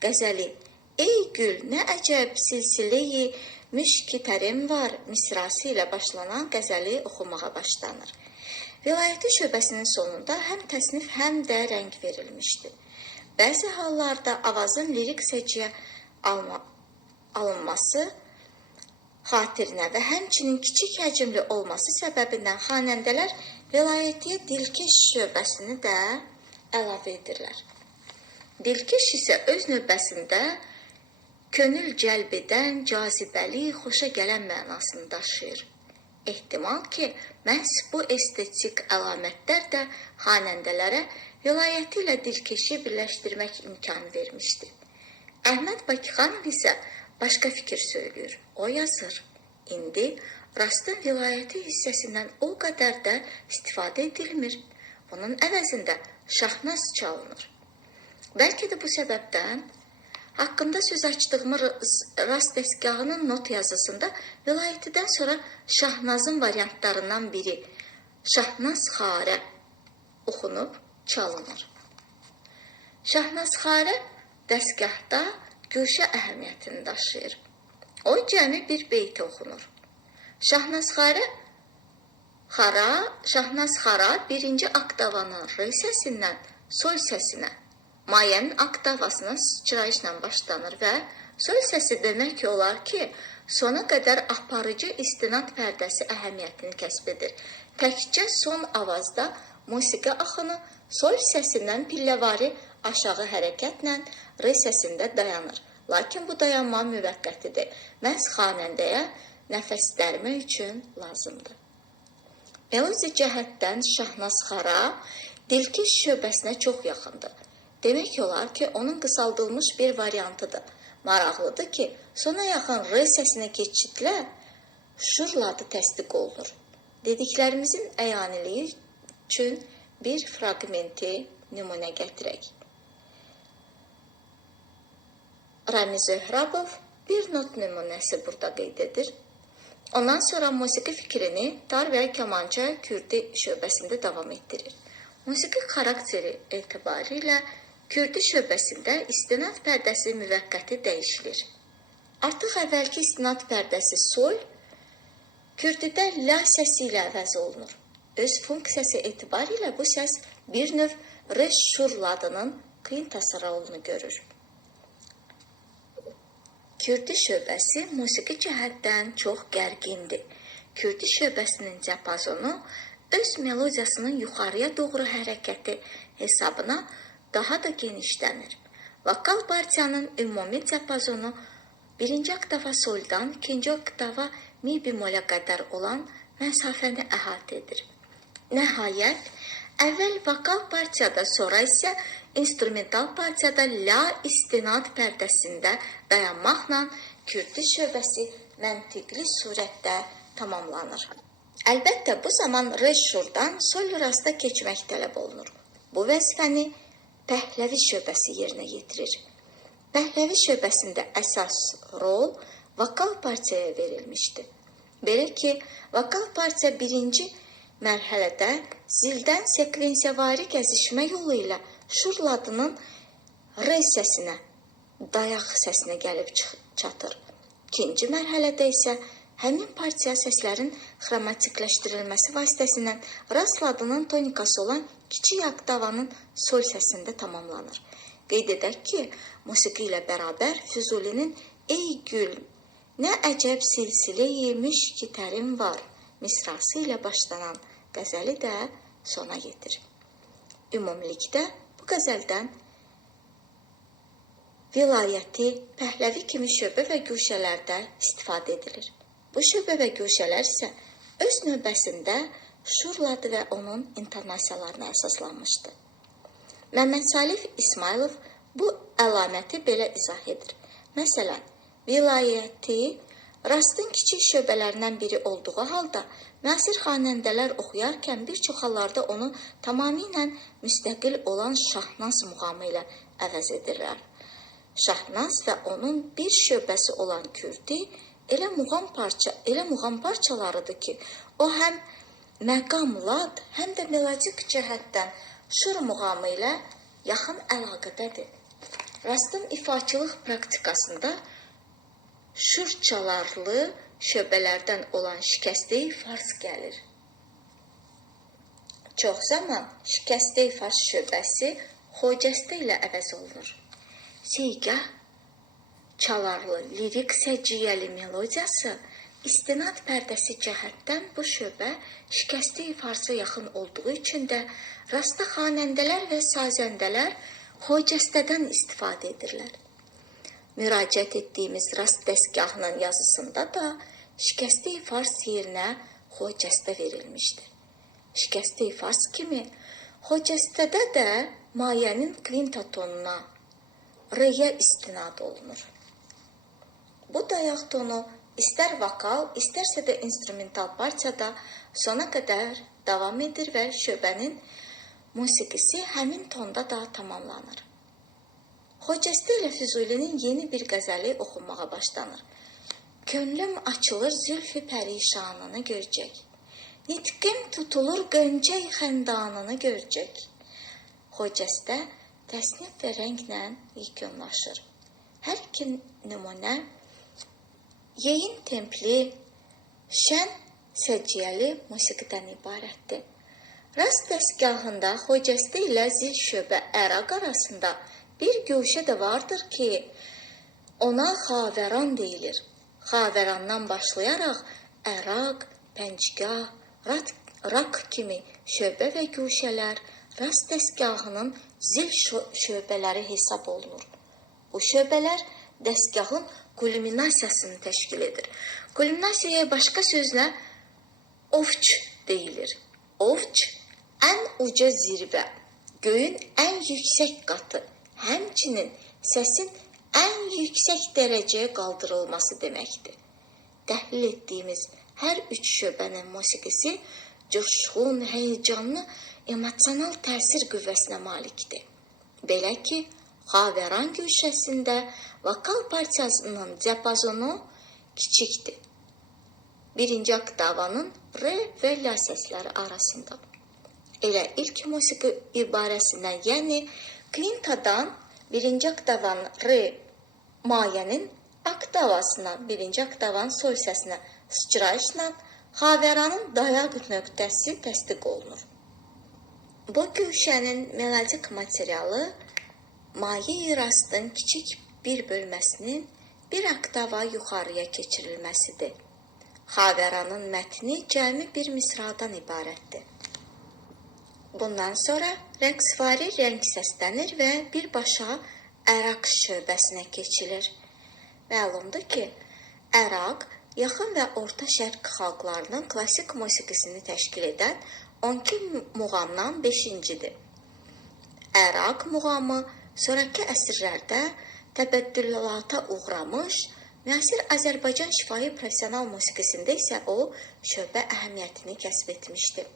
qəzəli "Ey gül, nə əcəb silsilə-yi müşkitərim var" misrası ilə başlanan qəzəli oxumağa başlanır. Vilayəti şöbəsinin sonunda həm təsnif, həm də rəng verilmişdir. Bəzi hallarda avazın lirik səciyyə alınması xatirinə və həmçinin kiçik həcmli olması səbəbindən xanəndələr vilayətiyə dilkeş şöbəsini də əlavə edirlər. Dilkeş isə öz növbəsində könül cəlb edən, cazibəli, xoşa gələn mənasını daşıyır. Ehtimal ki, məhz bu estetik əlamətlər də xanəndələrə vilayəti ilə dilkeşi birləşdirmək imkanı vermişdi. Əhməd Bakıxanov isə başqa fikir söylüyor. O yazır, indi rastın vilayəti hissəsindən o qədər də istifadə edilmir. Bunun əvəzində şahnaz çalınır. Bəlkə də bu səbəbdən haqqında söz açdığımız rast dəstgahının not yazısında vilayətidən sonra şahnazın variantlarından biri şahnaz-xarə oxunub çalınır. Şahnaz-xarə dəstgahda güşə əhəmiyyətini daşıyır. O cəmi bir beyti oxunur. Şahnaz-xara birinci oktavanın re səsindən sol səsinə, mayənin oktavasına sıçrayışla başlanır və sol səsi demək olar ki, sona qədər aparıcı istinad pərdəsi əhəmiyyətini kəsb edir. Təkcə son avazda musiqi axını sol səsindən pilləvari aşağı hərəkətlə re səsində dayanır. Lakin bu dayanma müvəqqətidir. Məhz xanəndəyə nəfəs dərmək üçün lazımdır. Melodi cəhətdən şahnaz-xara dilkeş şöbəsinə çox yaxındır. Demək olar ki, onun qısaldılmış bir variantıdır. Maraqlıdır ki, sona yaxın re səsinə keçidlə şurla adı təsdiq olunur. Dediklərimizin əyaniliyi üçün bir fraqmenti nümunə gətirək. Rami Zöhrabov bir not nümunəsi burada qeyd edir. Ondan sonra musiqi fikrini tar və kamança Kürdi şöbəsində davam etdirir. Musiqi xarakteri etibarilə Kürdi şöbəsində istinad pərdəsi müvəqqəti dəyişilir. Artıq əvvəlki istinad pərdəsi sol, Kürdidə la səsi ilə əvəz olunur. Öz funksiyası etibarilə bu səs bir növ re şur ladının kvintası rolunu görür. Kürdi şöbəsi musiqi cəhətdən çox gərgindir. Kürdi şöbəsinin diapazonu öz melodiyasının yuxarıya doğru hərəkəti hesabına daha da genişlənir. Vokal partiyanın ümumi diapazonu birinci oktava soldan ikinci oktava mi bemolə qədər olan məsafəni əhatə edir. Nəhayət, əvvəl vokal partiyada, sonra isə instrumental partiyada la istinad pərdəsində dayanmaqla Kürdi şöbəsi məntiqli surətdə tamamlanır. Əlbəttə, bu zaman re şurdan sol rasta keçmək tələb olunur. Bu vəzifəni Pəhləvi şöbəsi yerinə yetirir. Pəhləvi şöbəsində əsas rol vokal partiyaya verilmişdir. Belə ki, vokal partiya birinci mərhələdə zildən sekvensiyavari gəzişmə yolu ilə şur ladının re səsinə, dayaq səsinə gəlib çatır. İkinci mərhələdə isə həmin partiya səslərin xromatikləşdirilməsi vasitəsilə rast ladının tonikası olan kiçik oktavanın sol səsində tamamlanır. Qeyd edək ki, musiqi ilə bərabər Füzulinin "Ey gül, nə əcəb silsilə-yi müşkitərim var" misrası ilə başlanan qəzəli də sona yetir. Ümumilikdə bu qəzəldən vilayəti, Pəhləvi kimi şöbə və guşələrdə istifadə edilir. Bu şöbə və guşələr isə öz növbəsində şurladı və onun intonasiyalarına əsaslanmışdı. Məmməd Salih İsmailov bu əlaməti belə izah edir. Məsələn, vilayəti rastın kiçik şöbələrindən biri olduğu halda, müasir xanəndələr oxuyarkən bir çox hallarda onu tamamilə müstəqil olan Şahnaz muğamı ilə əvəz edirlər. Şahnaz və onun bir şöbəsi olan Kürdi elə muğam parçalarıdır ki, o həm məqam, lad, həm də melodik cəhətdən şur muğamı ilə yaxın əlaqədədir. Rastın ifaçılıq praktikasında şurçalarlı şöbələrdən olan şikəstəyi fars gəlir. Çox zaman şikəstəyi fars şöbəsi xocəstə ilə əvəz olunur. Seygah çalarlı, lirik səciyyəli melodiyası istinad pərdəsi cəhətdən bu şöbə şikəstəyi farsa yaxın olduğu üçün də rastda xanəndələr və sazəndələr xocəstədən istifadə edirlər. Müraciət etdiyimiz rast dəstgahının yazısında da şikəstəyi fars yerinə xocəstə verilmişdir. Şikəstəyi fars kimi xocəstədə də mayənin kvinta tonuna, r-yə istinad olunur. Bu dayaq tonu istər vokal, istərsə də instrumental partiyada sona qədər davam edir və şöbənin musiqisi həmin tonda da tamamlanır. Xocəstə ilə Füzulinin yeni bir qəzəli oxunmağa başlanır. Könlüm açılır zülfü pərişanını görəcək. Nitqim tutulur qöncəy xəndanını görəcək. Xocəstə təsnif və rənglə yekunlaşır. Hər iki nümunə yeyin templi, şən səciyyəli musiqidən ibarətdir. Rast dəstgahında xocəstə ilə zil şöbə əraq arasında bir güşə də vardır ki, ona xavəran deyilir. Xavərandan başlayaraq əraq, pəncgah, rak kimi şöbə və güşələr rast dəstgahının zil şöbələri hesab olunur. Bu şöbələr dəstgahın kulminasiyasını təşkil edir. Kulminasiyaya başqa sözlə ovç deyilir. Ovç ən uca zirvə, göyün ən yüksək qatı, həmçinin səsin ən yüksək dərəcəyə qaldırılması deməkdir. Təhlil etdiyimiz hər üç şöbənin musiqisi coşqun, həyəcanlı, emosional təsir qüvvəsinə malikdir. Belə ki, xavəran güşəsində vokal partiyasının diapazonu kiçikdir. Birinci oktavanın r və la səsləri arasında. Elə ilk musiqi ibarəsindən, yəni kvintadan birinci oktavanın r mayənin oktavasına, birinci oktavanın sol səsinə sıçrayışla xavəranın dayaq nöqtəsi təsdiq olunur. Bu güşənin melodik materialı maye rastın kiçik bir bölməsinin bir oktava yuxarıya keçirilməsidir. Xavəranın mətni cəmi bir misradan ibarətdir. Bundan sonra rəqsvari rəng səslənir və birbaşa əraq şöbəsinə keçilir. Məlumdur ki, əraq yaxın və orta şərq xalqlarının klassik musiqisini təşkil edən 12 muğamdan 5-cidir. Əraq muğamı sonraki əsrlərdə təbəddülata uğramış, müasir Azərbaycan şifahi professional musiqisində isə o şöbə əhəmiyyətini kəsb etmişdir.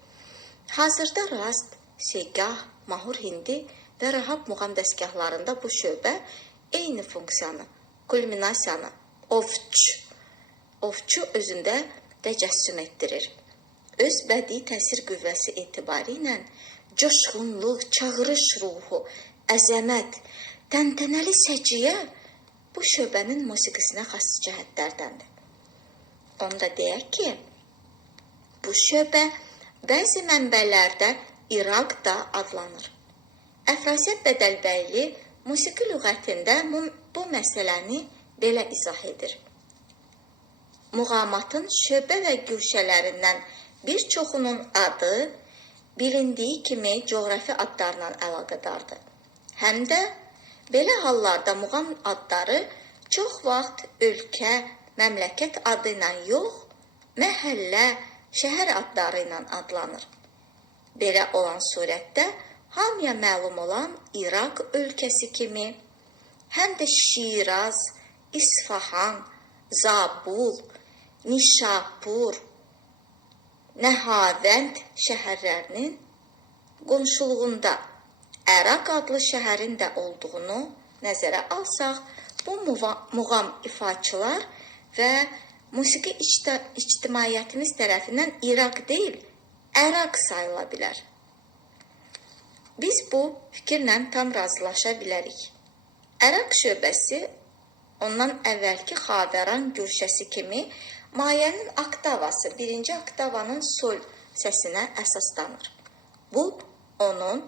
Hazırda rast, seygah, mahur hindi və rahab muğam dəstgahlarında bu şöbə eyni funksiyanı, kulminasiyanı, ovçu özündə təcəssüm etdirir. Öz bədii təsir qüvvəsi etibarı ilə coşğunluq, çağırış ruhu, əzəmət, təntənəli səciyyə bu şöbənin musiqisinə xas cəhətlərdəndir. Onu da deyək ki, bu şöbə bəzi mənbələrdə İraq da adlanır. Əfrasiyab Bədəlbəyli musiqi lüğətində bu məsələni belə izah edir. muğamatın şöbə və güşələrindən bir çoxunun adı bilindiyi kimi coğrafi adlarla əlaqədardır. Həm də belə hallarda muğam adları çox vaxt ölkə, məmləkət adı ilə yox, məhəllə, şəhər adları ilə adlanır. Belə olan surətdə hamıya məlum olan İraq ölkəsi kimi, həm də Şiraz, İsfahan, Zabul, Nişapur, Nəhavənd şəhərlərinin qonşuluğunda Ərak adlı şəhərin də olduğunu nəzərə alsaq, bu muğam ifaçılar və musiqi ictimaiyyətimiz tərəfindən İraq deyil, Ərak sayıla bilər. Biz bu fikirlə tam razılaşa bilərik. Ərak şöbəsi ondan əvvəlki Xavəran güşəsi kimi mayənin oktavası, birinci oktavanın sol səsinə əsaslanır. Bu, onun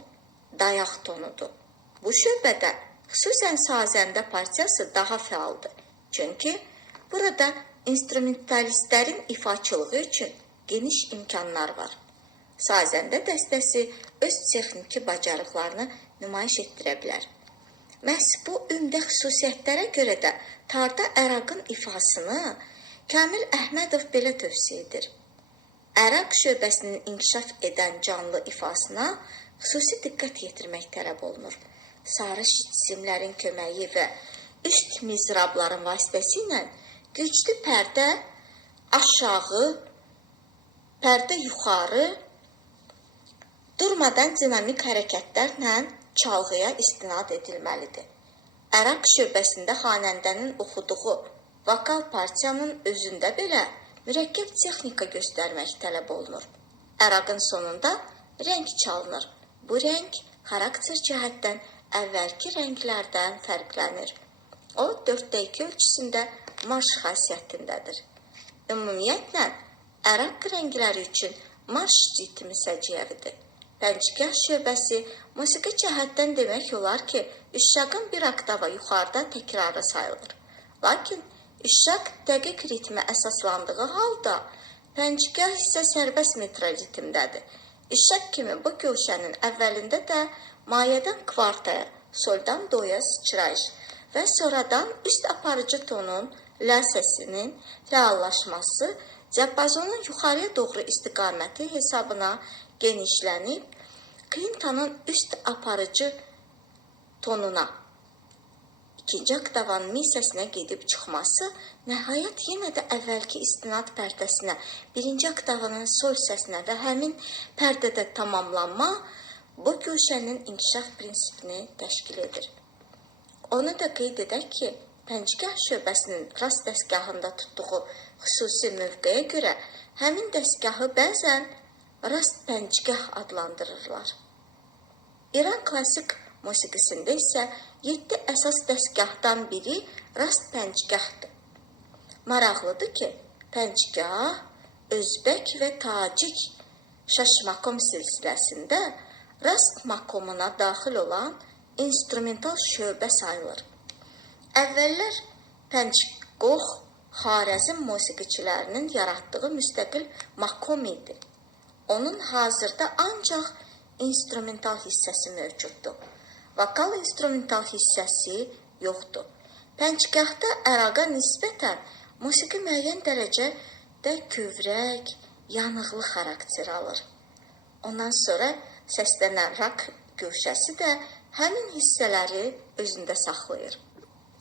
dayaq tonudur. Bu şöbədə xüsusən sazəndə partiyası daha fəaldır. Çünki burada instrumentalistlərin ifaçılığı üçün geniş imkanlar var. Sazəndə dəstəsi öz texniki bacarıqlarını nümayiş etdirə bilər. Məhz bu ümdə xüsusiyyətlərə görə də tarda Əraqın ifasını Kamil Əhmədov belə tövsiyə edir. Əraq şöbəsinin inkişaf edən canlı ifasına xüsusi diqqət yetirmək tələb olunur. Sarı cisimlərin köməyi və üst mizrabların vasitəsilə güclü pərdə aşağı, pərdə yuxarı durmadan dinamik hərəkətlərlə çalğıya istinad edilməlidir. Əraq şöbəsində xanəndənin oxuduğu vokal partiyanın özündə belə mürəkkəb texnika göstərmək tələb olunur. Əraqın sonunda rəng çalınır. Bu rəng xarakter cəhətdən əvvəlki rənglərdən fərqlənir. O, 4:2 ölçüsündə marş xasiyyətindədir. Ümumiyyətlə, Əraq rəngləri üçün marş ritmi səciyyəvidir. Pəncgah şöbəsi musiqi cəhətdən demək olar ki, üşşaqın bir oktava yuxarıda təkrarı sayılır. Lakin üşşaq dəqiq ritmə əsaslandığı halda, pəncgah isə sərbəst metr ritmdədir. Üşşaq kimi bu güşənin əvvəlində də mayədən kvartaya, soldan doya sıçrayış və sonradan üst aparıcı tonun, lə səsinin fəallaşması diapazonun yuxarıya doğru istiqaməti hesabına genişlənib, kvintanın üst aparıcı tonuna, ikinci oktavanın mi səsinə gedib çıxması, nəhayət yenə də əvvəlki istinad pərdəsinə, birinci oktavanın sol səsinə və həmin pərdədə tamamlanma bu güşənin inkişaf prinsipini təşkil edir. Onu da qeyd edək ki, pəncgah şöbəsinin rast dəstgahında tutduğu xüsusi mövqeyə görə həmin dəstgahı bəzən rast pəncgah adlandırırlar. İran klassik musiqisində isə 7 əsas dəstgahdan biri rast pəncgahdır. Maraqlıdır ki, pəncgah, özbək və tacik şaşmakom silsiləsində rast makomuna daxil olan instrumental şöbə sayılır. Əvvəllər pəncgoh Xarəzm musiqiçilərinin yaratdığı müstəqil makom idi. Onun hazırda ancaq instrumental hissəsi mövcuddur. Vokal instrumental hissəsi yoxdur. Pəncgahda Əraqa nisbətən musiqi müəyyən dərəcədə kövrək, yanıqlı xarakter alır. Ondan sonra səslənən rak güşəsi də həmin hissələri özündə saxlayır.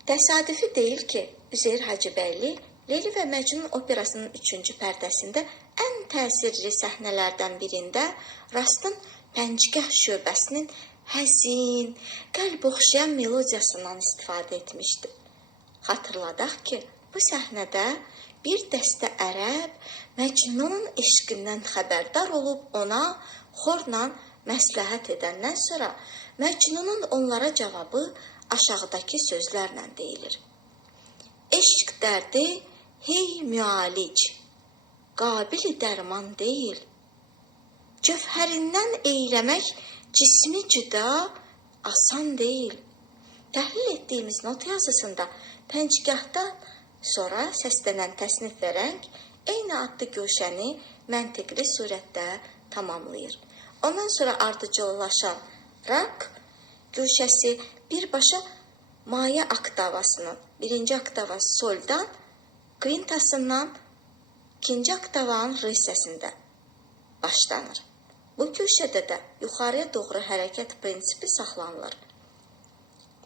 Təsadüfi deyil ki, Üzeyir Hacıbəyli Leyli və Məcnun operasının 3-cü pərdəsində ən təsirli səhnələrdən birində rastın pəncgah şöbəsinin həzin, qəlb oxşayan melodiyasından istifadə etmişdi. Xatırladaq ki, bu səhnədə bir dəstə ərəb Məcnunun eşqindən xəbərdar olub ona xorla məsləhət edəndən sonra Məcnunun onlara cavabı aşağıdakı sözlərlə deyilir. Eşq dərdi hey müalic, qabili dərman deyil. Cövhərindən eyləmək cismi cüda asan deyil. Təhlil etdiyimiz not yazısında pəncgahda sonra səslənən təsnif və rəng eyni adlı guşəni məntiqli surətdə tamamlayır. Ondan sonra ardıcıllaşan rak guşəsi birbaşa maye oktavasının birinci oktava soldan, kvintasından ikinci oktavanın re səsində başlanır. Bu guşədə də yuxarıya doğru hərəkət prinsipi saxlanılır.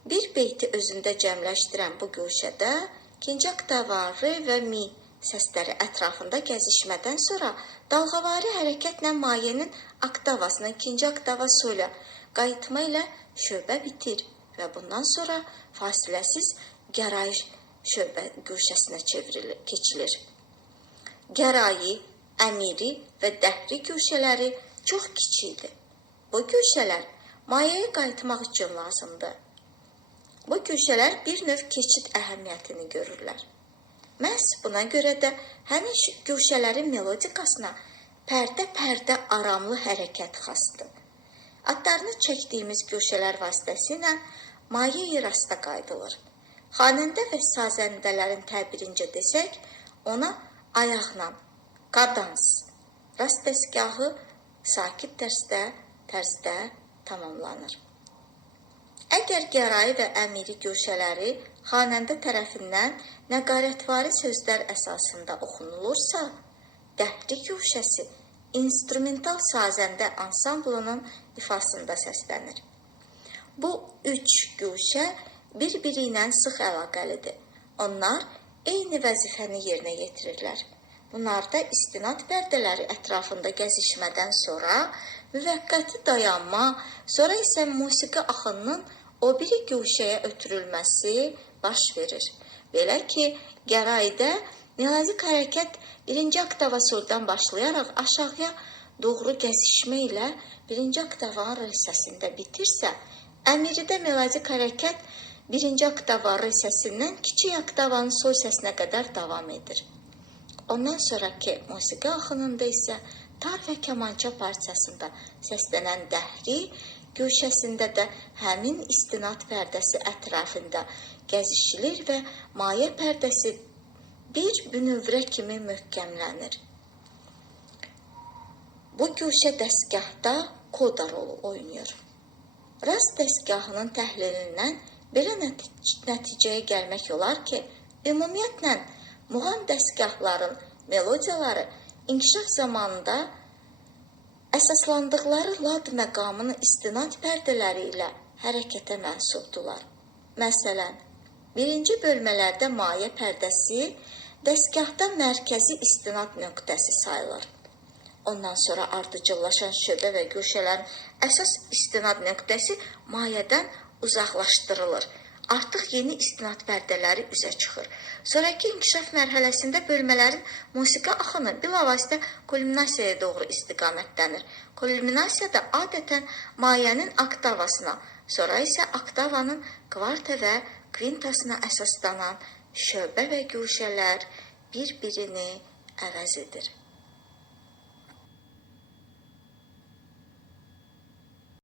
Bir beyti özündə cəmləşdirən bu guşədə ikinci oktava re və mi səsləri ətrafında gəzişmədən sonra dalğavari hərəkətlə mayenin oktavasına ikinci oktava sola qayıtma ilə şöbə bitir və bundan sonra fasiləsiz gəray şöbə guşəsinə keçilir. Gərayi, əmiri və dəhri guşələri çox kiçikdir. Bu guşələr mayəyə qayıtmaq üçün lazımdır. Bu guşələr bir növ keçid əhəmiyyətini görürlər. Məhz buna görə də həmin guşələrin melodikasına pərdə-pərdə aramlı hərəkət xasdır. Adlarını çəkdiyimiz guşələr vasitəsilə maye-i rasta qayıdılır. Xanəndə və sazəndələrin təbirincə desək, ona ayaqla, kadans, rast dəstgahı sakit tərzdə tamamlanır. Əgər gərayi və əmiri guşələri xanəndə tərəfindən nəqarətvari sözlər əsasında oxunulursa, dəhri guşəsi instrumental sazəndə ansamblının ifasında səslənir. Bu üç guşə bir-biri ilə sıx əlaqəlidir. Onlar eyni vəzifəni yerinə yetirirlər. Bunlarda istinad pərdələri ətrafında gəzişmədən sonra müvəqqəti dayanma, sonra isə musiqi axınının o biri guşəyə ötürülməsi baş verir. Belə ki, gəraydə meladik hərəkət birinci oktava soldan başlayaraq aşağıya doğru gəzişmə ilə birinci oktavanın re səsində bitirsə, əmiridə meladik hərəkət birinci oktava re səsindən kiçik oktavanın sol səsinə qədər davam edir. Ondan sonraki musiqi axınında isə tar və kamança parçasında səslənən dəhri guşəsində də həmin istinad pərdəsi ətrafında gəzişilir və maye pərdəsi bir bünövrə kimi möhkəmlənir. Bu guşə dəstgahda koda rolu oynayır. Rast dəstgahının təhlilindən belə nəticəyə gəlmək olar ki, ümumiyyətlə muğam dəstgahların melodiyaları inkişaf zamanında əsaslandıqları lad məqamının istinad pərdələri ilə hərəkətə mənsubdular. Məsələn, birinci bölmələrdə maye pərdəsi dəstgahda mərkəzi istinad nöqtəsi sayılır. Ondan sonra ardıcıllaşan şöbə və guşələrin əsas istinad nöqtəsi mayədən uzaqlaşdırılır. Artıq yeni istinad pərdələri üzə çıxır. Sonraki inkişaf mərhələsində bölmələrin musiqi axını bilavasitə kulminasiyaya doğru istiqamətlənir. Kulminasiyada adətən mayənin oktavasına, sonra isə oktavanın kvarta və kvintasına əsaslanan şöbə və guşələr bir-birini əvəz edir.